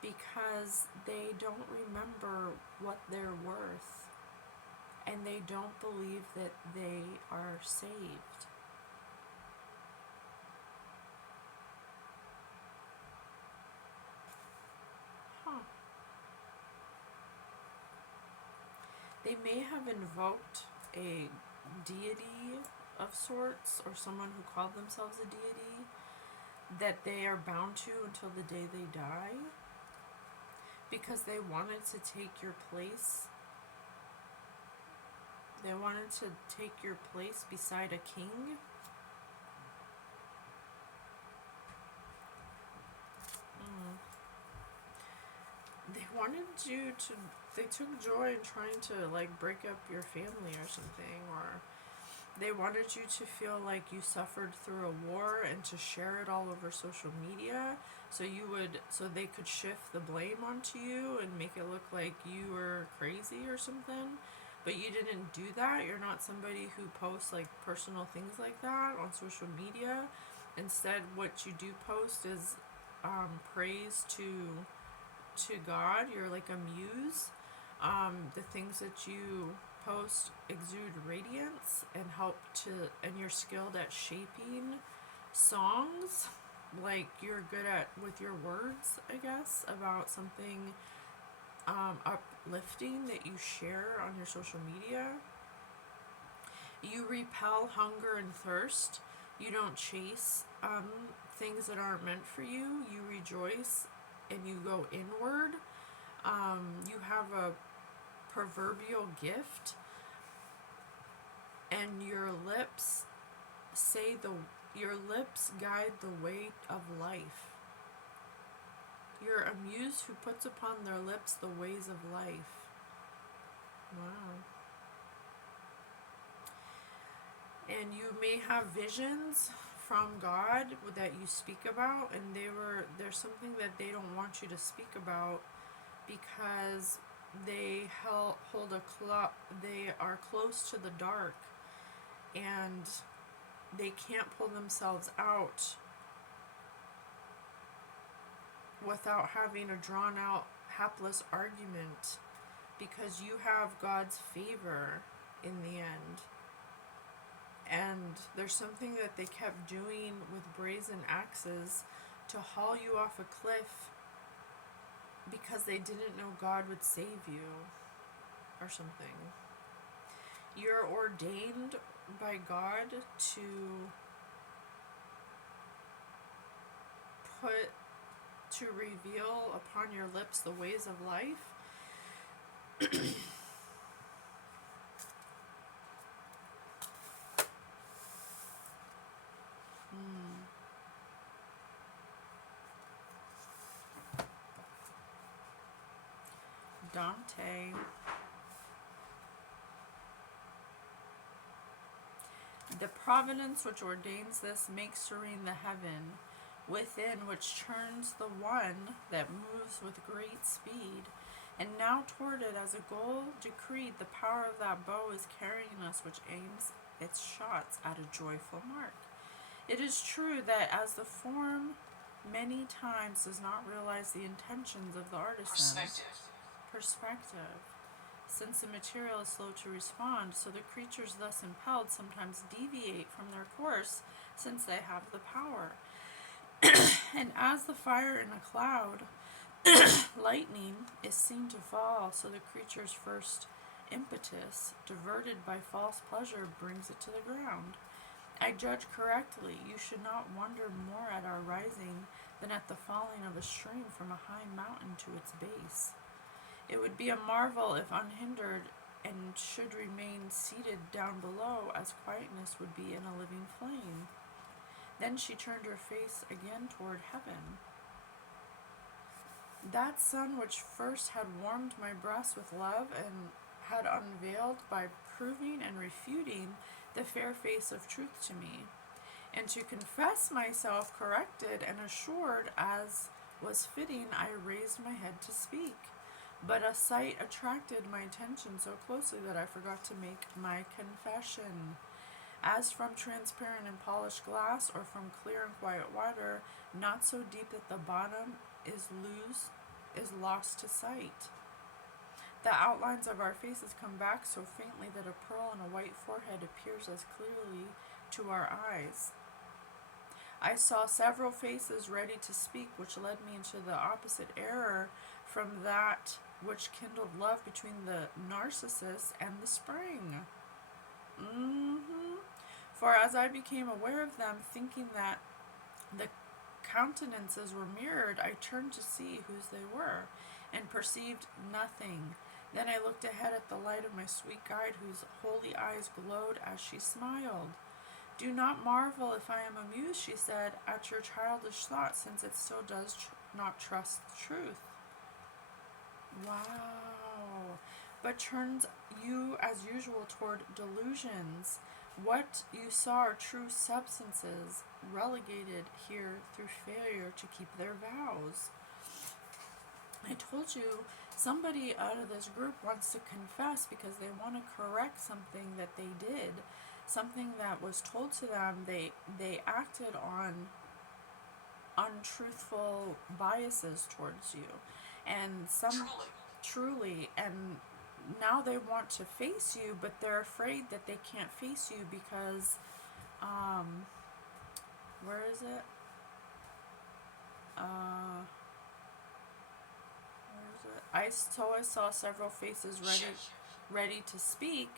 because they don't remember what they're worth, and they don't believe that they are saved. They may have invoked a deity of sorts, or someone who called themselves a deity, that they are bound to until the day they die, because they wanted to take your place. They wanted to take your place beside a king. They took joy in trying to break up your family or something, or they wanted you to feel like you suffered through a war and to share it all over social media, so they could shift the blame onto you and make it look like you were crazy or something. But you didn't do that. You're not somebody who posts personal things like that on social media. Instead, what you do post is praise to God. You're like a muse. The things that you post exude radiance and and you're skilled at shaping songs. You're good at with your words, I guess, about something uplifting that you share on your social media. You repel hunger and thirst. You don't chase things that aren't meant for you. You rejoice and you go inward. You have a proverbial gift, and your lips guide the way of life. You're a muse who puts upon their lips the ways of life. Wow. And you may have visions from God that you speak about, and there's something that they don't want you to speak about because they they are close to the dark, and they can't pull themselves out without having a drawn out hapless argument, because you have God's favor in the end. And there's something that they kept doing with brazen axes to haul you off a cliff because they didn't know God would save you or something. You're ordained by God to reveal upon your lips the ways of life. Dante. The providence which ordains this makes serene the heaven within, which turns the one that moves with great speed. And now toward it as a goal decreed, the power of that bow is carrying us, which aims its shots at a joyful mark. It is true that as the form many times does not realize the intentions of the artisan, perspective. Since the material is slow to respond, so the creatures thus impelled sometimes deviate from their course, since they have the power. And as the fire in a cloud, lightning is seen to fall, so the creature's first impetus, diverted by false pleasure, brings it to the ground. I judge correctly. You should not wonder more at our rising than at the falling of a stream from a high mountain to its base. It would be a marvel if unhindered, and should remain seated down below, as quietness would be in a living flame. Then she turned her face again toward heaven. That sun which first had warmed my breast with love, and had unveiled by proving and refuting the fair face of truth to me, and to confess myself corrected and assured as was fitting, I raised my head to speak. But a sight attracted my attention so closely that I forgot to make my confession. As from transparent and polished glass, or from clear and quiet water, not so deep that the bottom is lost to sight. The outlines of our faces come back so faintly that a pearl on a white forehead appears as clearly to our eyes. I saw several faces ready to speak, which led me into the opposite error from that which kindled love between the narcissus and the spring. For as I became aware of them, thinking that the countenances were mirrored, I turned to see whose they were, and perceived nothing. Then I looked ahead at the light of my sweet guide, whose holy eyes glowed as she smiled. Do not marvel if I am amused, she said, at your childish thought, since it still does not trust truth. Wow. But turns you as usual toward delusions. What you saw are true substances, relegated here through failure to keep their vows. I told you, somebody out of this group wants to confess because they want to correct something that they did, something that was told to them. They acted on untruthful biases towards you, and truly, and now they want to face you, but they're afraid that they can't face you because where is it? Where is it? I saw several faces ready to speak,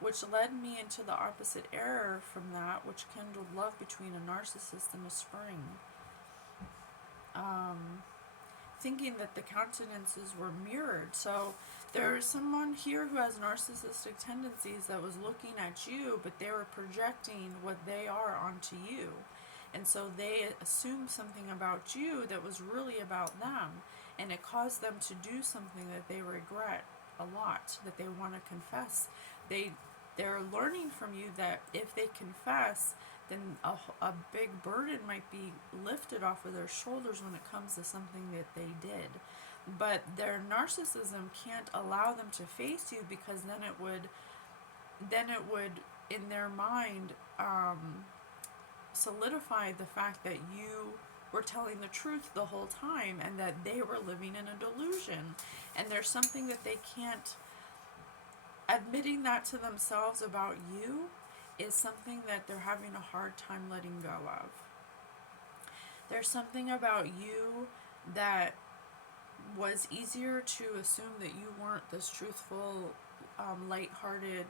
which led me into the opposite error from that, which kindled love between a narcissist and a spring. Thinking that the countenances were mirrored. So there's someone here who has narcissistic tendencies that was looking at you, but they were projecting what they are onto you. And so they assumed something about you that was really about them. And it caused them to do something that they regret a lot, that they want to confess. They're learning from you that if they confess, then a big burden might be lifted off of their shoulders when it comes to something that they did. But their narcissism can't allow them to face you, because then it would in their mind solidify the fact that you were telling the truth the whole time and that they were living in a delusion. And there's something that they can't, admitting that to themselves about you is something that they're having a hard time letting go of. There's something about you that was easier to assume that you weren't this truthful, lighthearted,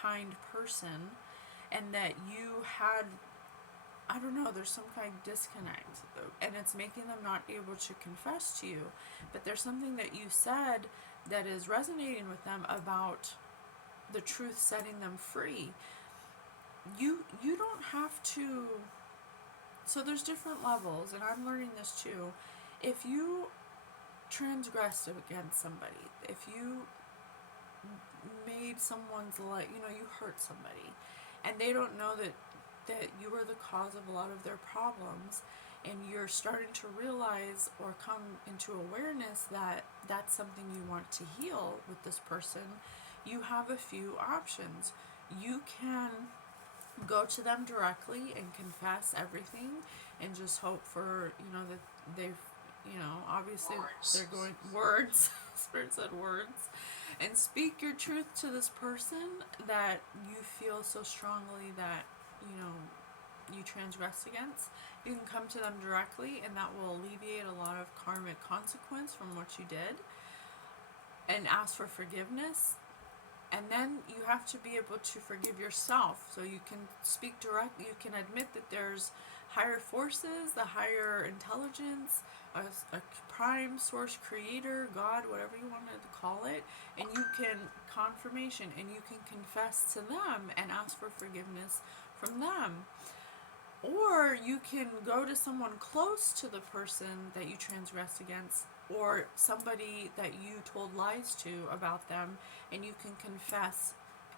kind person, and that you had, I don't know, there's some kind of disconnect, and it's making them not able to confess to you. But there's something that you said that is resonating with them about the truth setting them free. You don't have to, so there's different levels, and I'm learning this too. If you transgressed against somebody, if you made someone's life, you hurt somebody, and they don't know that you were the cause of a lot of their problems, and you're starting to realize or come into awareness that that's something you want to heal with this person, you have a few options. You can go to them directly and confess everything and just hope for, that they've, obviously they're going, words, Spirit said words, and speak your truth to this person that you feel so strongly that, you transgressed against. You can come to them directly, and that will alleviate a lot of karmic consequence from what you did, and ask for forgiveness. And then you have to be able to forgive yourself. So you can speak directly, you can admit that there's higher forces, the higher intelligence, a prime source creator, God, whatever you wanted to call it, and you can confirmation, and you can confess to them and ask for forgiveness from them. Or you can go to someone close to the person that you transgressed against, or somebody that you told lies to about them, and you can confess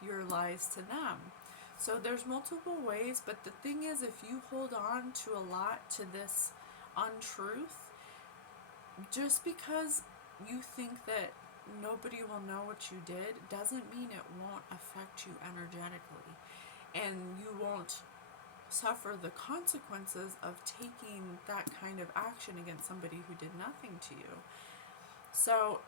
your lies to them. So there's multiple ways, but the thing is, if you hold on to a lot to this untruth, just because you think that nobody will know what you did doesn't mean it won't affect you energetically, and you won't suffer the consequences of taking that kind of action against somebody who did nothing to you. So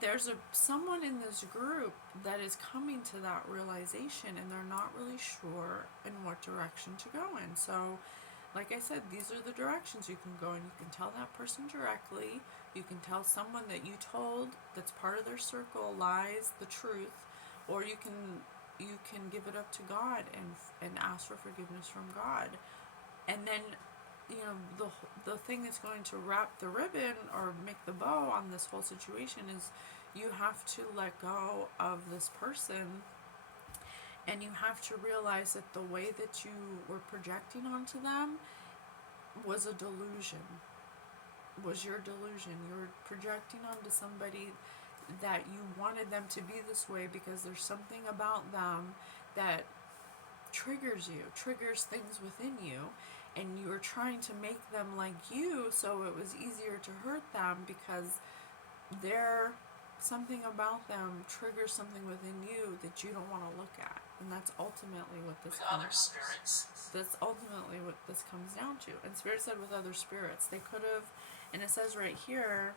there's someone in this group that is coming to that realization, and they're not really sure in what direction to go in. So like I said, these are the directions you can go in. You can tell that person directly. You can tell someone that you told that's part of their circle lies, the truth, or you can give it up to God and ask for forgiveness from God. And then, the thing that's going to wrap the ribbon or make the bow on this whole situation is you have to let go of this person, and you have to realize that the way that you were projecting onto them was a delusion, was your delusion. You were projecting onto somebody that you wanted them to be this way because there's something about them that triggers things within you, and you were trying to make them like you, so it was easier to hurt them because something about them triggers something within you that you don't want to look at. And that's ultimately what this that's ultimately what this comes down to. And Spirit said with other spirits, they could have, and it says right here,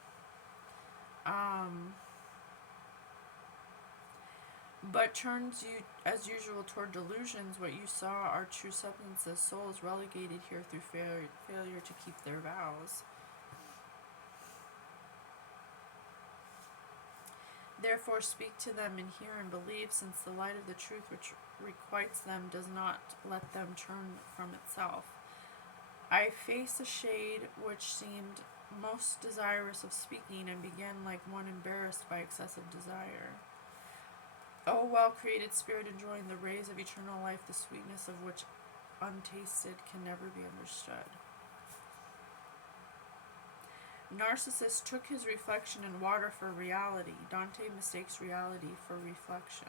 but turns you as usual toward delusions. What you saw are true substances. Souls relegated here through failure to keep their vows. Therefore speak to them and hear and believe, since the light of the truth which requites them does not let them turn from itself. I face a shade which seemed most desirous of speaking, and began like one embarrassed by excessive desire. O well-created spirit, enjoying the rays of eternal life, the sweetness of which untasted can never be understood. Narcissus took his reflection in water for reality. Dante mistakes reality for reflection.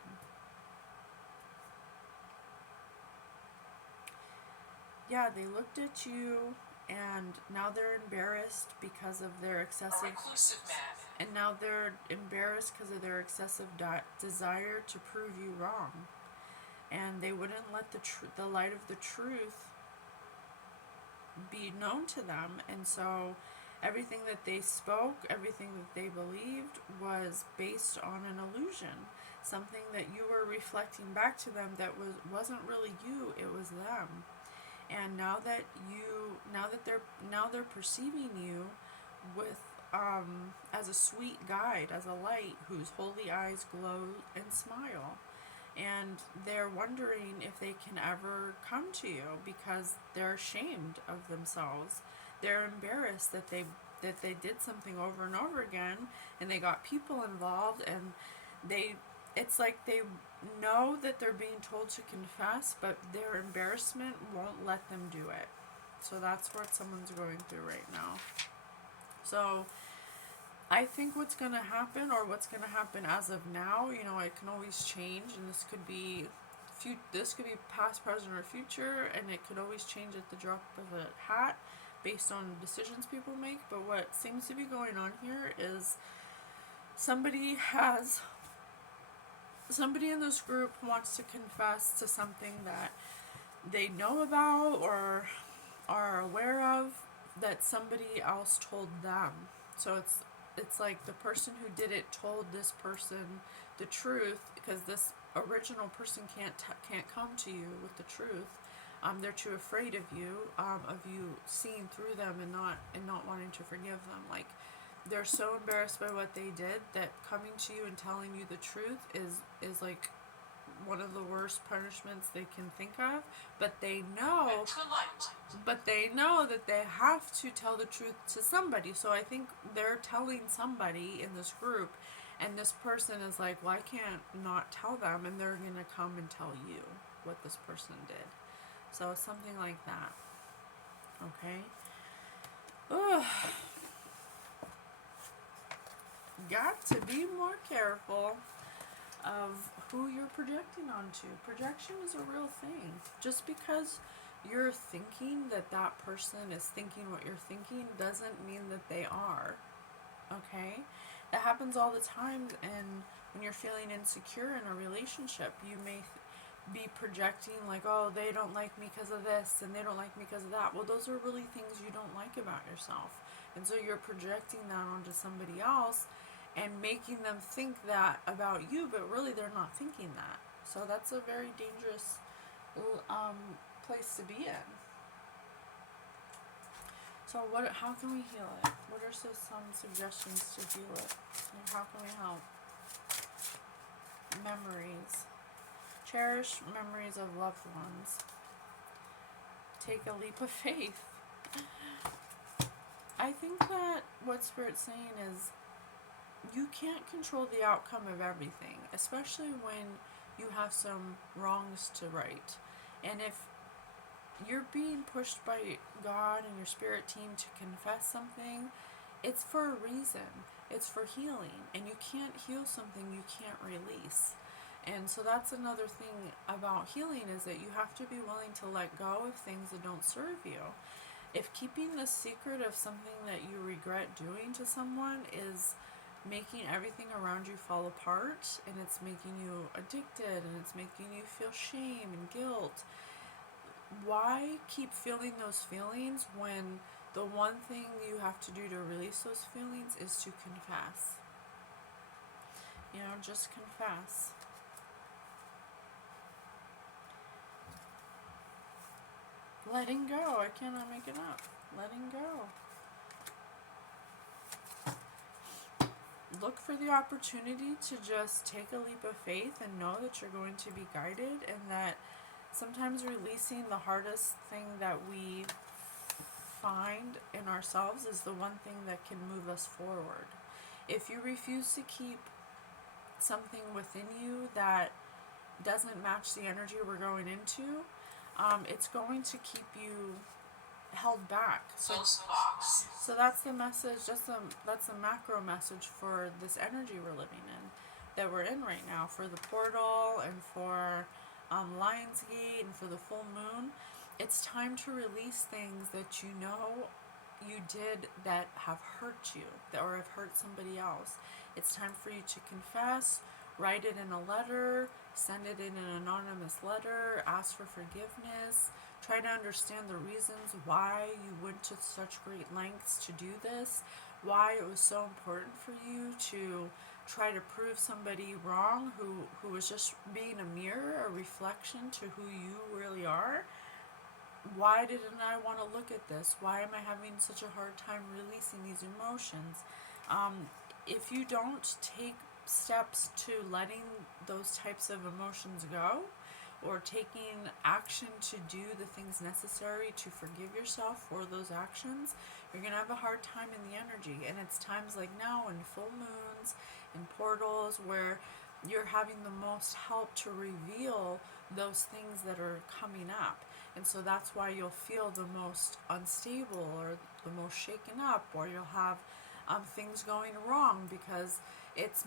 Yeah, they looked at you, and now they're embarrassed because of their A excessive... reclusive man. And now they're embarrassed because of their excessive desire to prove you wrong. And they wouldn't let the light of the truth be known to them. And so everything that they spoke, everything that they believed was based on an illusion. Something that you were reflecting back to them that wasn't really you, it was them. And now that they're perceiving you with as a sweet guide, as a light whose holy eyes glow and smile. And they're wondering if they can ever come to you because they're ashamed of themselves. They're embarrassed that they did something over and over again, and they got people involved, and it's like they know that they're being told to confess, but their embarrassment won't let them do it. So that's what someone's going through right now. So I think what's going to happen, or what's going to happen as of now, it can always change, and this could be past, present, or future, and it could always change at the drop of a hat based on decisions people make. But what seems to be going on here is somebody in this group wants to confess to something that they know about or are aware of that somebody else told them. So it's like the person who did it told this person the truth, because this original person can't come to you with the truth. They're too afraid of you seeing through them and not wanting to forgive them. Like, they're so embarrassed by what they did that coming to you and telling you the truth is like one of the worst punishments they can think of. But they know that they have to tell the truth to somebody. So I think they're telling somebody in this group, and this person is like, well, I can't not tell them, and they're gonna come and tell you what this person did. So something like that. Okay. Ugh. Got to be more careful of who you're projecting onto. Projection is a real thing. Just because you're thinking that person is thinking what you're thinking doesn't mean that they are. Okay? That happens all the time, and when you're feeling insecure in a relationship, you may be projecting like, oh, they don't like me because of this, and they don't like me because of that. Well, those are really things you don't like about yourself. And so you're projecting that onto somebody else and making them think that about you, but really they're not thinking that. So that's a very dangerous place to be in. So how can we heal it? What are some suggestions to heal it? And how can we help? Memories. Cherish memories of loved ones. Take a leap of faith. I think that what Spirit's saying is you can't control the outcome of everything, especially when you have some wrongs to right. And if you're being pushed by God and your spirit team to confess something, it's for a reason. It's for healing. And you can't heal something you can't release. And so that's another thing about healing, is that you have to be willing to let go of things that don't serve you. If keeping the secret of something that you regret doing to someone is making everything around you fall apart, and it's making you addicted, and it's making you feel shame and guilt, why keep feeling those feelings when the one thing you have to do to release those feelings is to confess? Just confess. Letting go. I cannot make it up. Letting go. look for the opportunity to just take a leap of faith and know that you're going to be guided, and that sometimes releasing the hardest thing that we find in ourselves is the one thing that can move us forward. If you refuse to keep something within you that doesn't match the energy we're going into, it's going to keep you held back. Close the box. So that's the message. That's the macro message for this energy we're living in, that we're in right now, for the portal and for Lionsgate and for the full moon. It's time to release things that you know you did that have hurt you, or have hurt somebody else. It's time for you to confess, write it in a letter, send it in an anonymous letter, ask for forgiveness, try to understand the reasons why you went to such great lengths to do this, why it was so important for you to try to prove somebody wrong who was just being a mirror, a reflection to who you really are. Why didn't I want to look at this? Why am I having such a hard time releasing these emotions? If you don't take steps to letting those types of emotions go, or taking action to do the things necessary to forgive yourself for those actions, you're going to have a hard time in the energy. And it's times like now, in full moons, in portals, where you're having the most help to reveal those things that are coming up. And so that's why you'll feel the most unstable, or the most shaken up, or you'll have things going wrong, because it's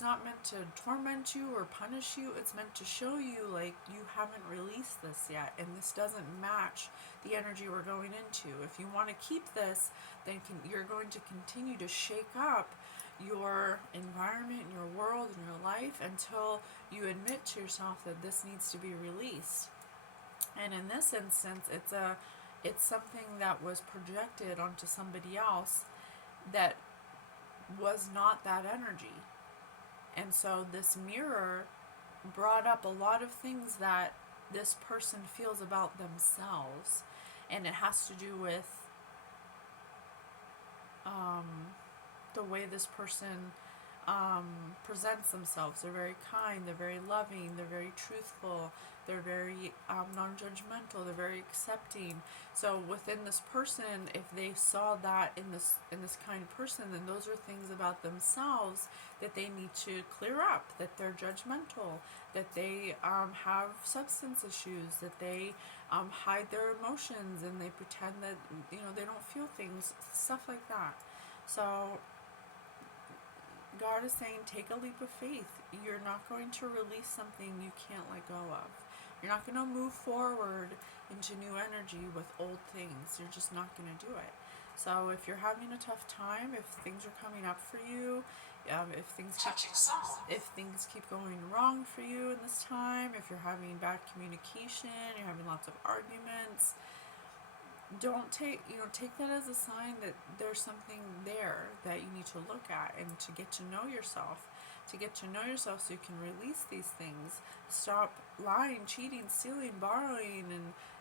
not meant to torment you or punish you. It's meant to show you, like, you haven't released this yet, and this doesn't match the energy we're going into. If you want to keep this, then you're going to continue to shake up your environment, your world, and your life, until you admit to yourself that this needs to be released. And in this instance, it's something that was projected onto somebody else that was not that energy. And so this mirror brought up a lot of things that this person feels about themselves, and it has to do with the way this person presents themselves. They're very kind, they're very loving, they're very truthful, they're very non-judgmental, they're very accepting. So within this person, if they saw that in this kind of person, then those are things about themselves that they need to clear up, that they're judgmental, that they have substance issues, that they hide their emotions, and they pretend that they don't feel things, stuff like that. So God is saying, take a leap of faith. You're not going to release something you can't let go of. You're not going to move forward into new energy with old things. You're just not going to do it. So if you're having a tough time, if things are coming up for you, if things keep going wrong for you in this time, if you're having bad communication, you're having lots of arguments, don't take that as a sign that there's something there that you need to look at, and to get to know yourself, so you can release these things. Stop lying, cheating, stealing, borrowing,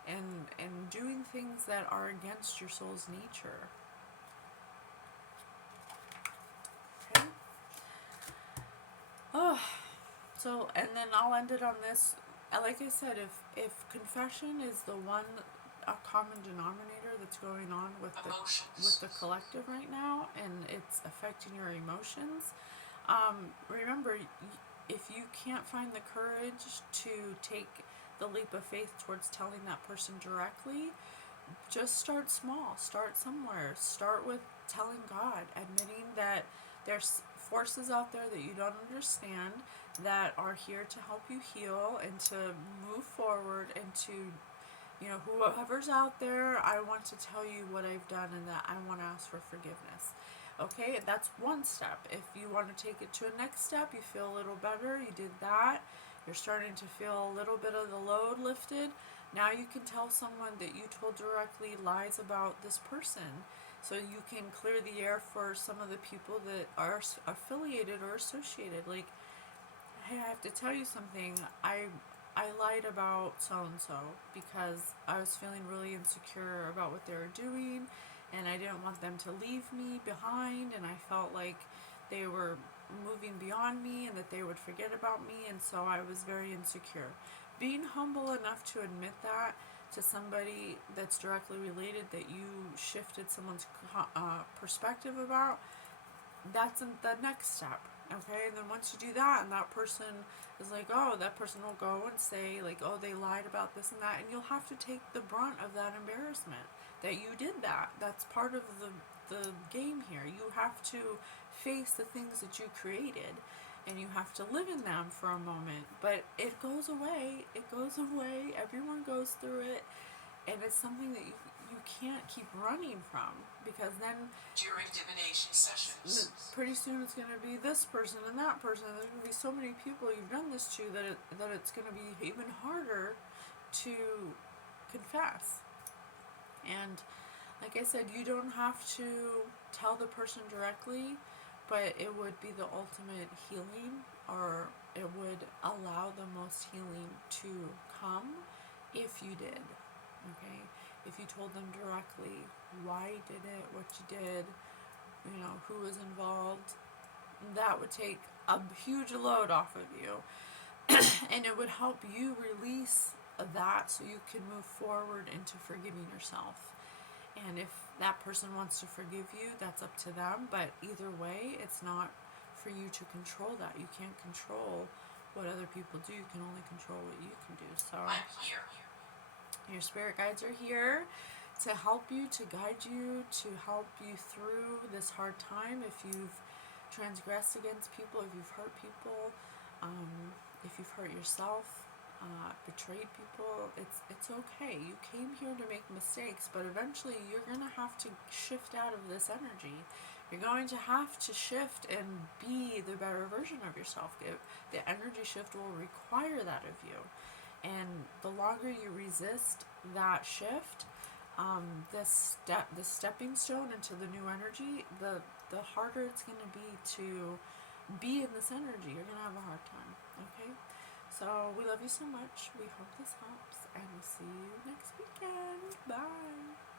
and doing things that are against your soul's nature. Okay. So, and then I'll end it on this. Like I said, if confession is the one common denominator that's going on with the collective right now, and it's affecting your emotions, remember, if you can't find the courage to take the leap of faith towards telling that person directly, just start small. Start somewhere. Start with telling God, admitting that there's forces out there that you don't understand that are here to help you heal and to move forward, and to, whoever's out there, I want to tell you what I've done, and that I want to ask for forgiveness. Okay, that's one step. If you want to take it to a next step, you feel a little better, you did that, you're starting to feel a little bit of the load lifted, now you can tell someone that you told directly lies about this person, so you can clear the air for some of the people that are affiliated or associated. Like, hey, I have to tell you something, I lied about so-and-so because I was feeling really insecure about what they were doing, and I didn't want them to leave me behind, and I felt like they were moving beyond me and that they would forget about me, and so I was very insecure. Being humble enough to admit that to somebody that's directly related that you shifted someone's perspective about, that's the next step. Okay, and then once you do that and that person is like, oh, that person will go and say like, oh, they lied about this and that, and you'll have to take the brunt of that embarrassment that you did that. That's part of the game here. You have to face the things that you created, and you have to live in them for a moment, but it goes away. It goes away. Everyone goes through it, and it's something that you can't keep running from, because then During divination sessions, pretty soon it's going to be this person and that person. There's going to be so many people you've done this to that it's going to be even harder to confess. And like I said, you don't have to tell the person directly, but it would be the ultimate healing, or it would allow the most healing to come if you did. Okay? If you told them directly why you did it, what you did, who was involved, that would take a huge load off of you. And it would help you release that so you can move forward into forgiving yourself. And if that person wants to forgive you, that's up to them. But either way, it's not for you to control that. You can't control what other people do. You can only control what you can do. So I'm here. your spirit guides are here to help you, to guide you, to help you through this hard time. If you've transgressed against people, if you've hurt people, if you've hurt yourself, betrayed people, it's okay. You came here to make mistakes, but eventually you're going to have to shift out of this energy. You're going to have to shift and be the better version of yourself. The energy shift will require that of you. And the longer you resist that shift, the stepping stone into the new energy, the harder it's going to be to be in this energy. You're going to have a hard time. Okay? So we love you so much. We hope this helps, and we'll see you next weekend. Bye.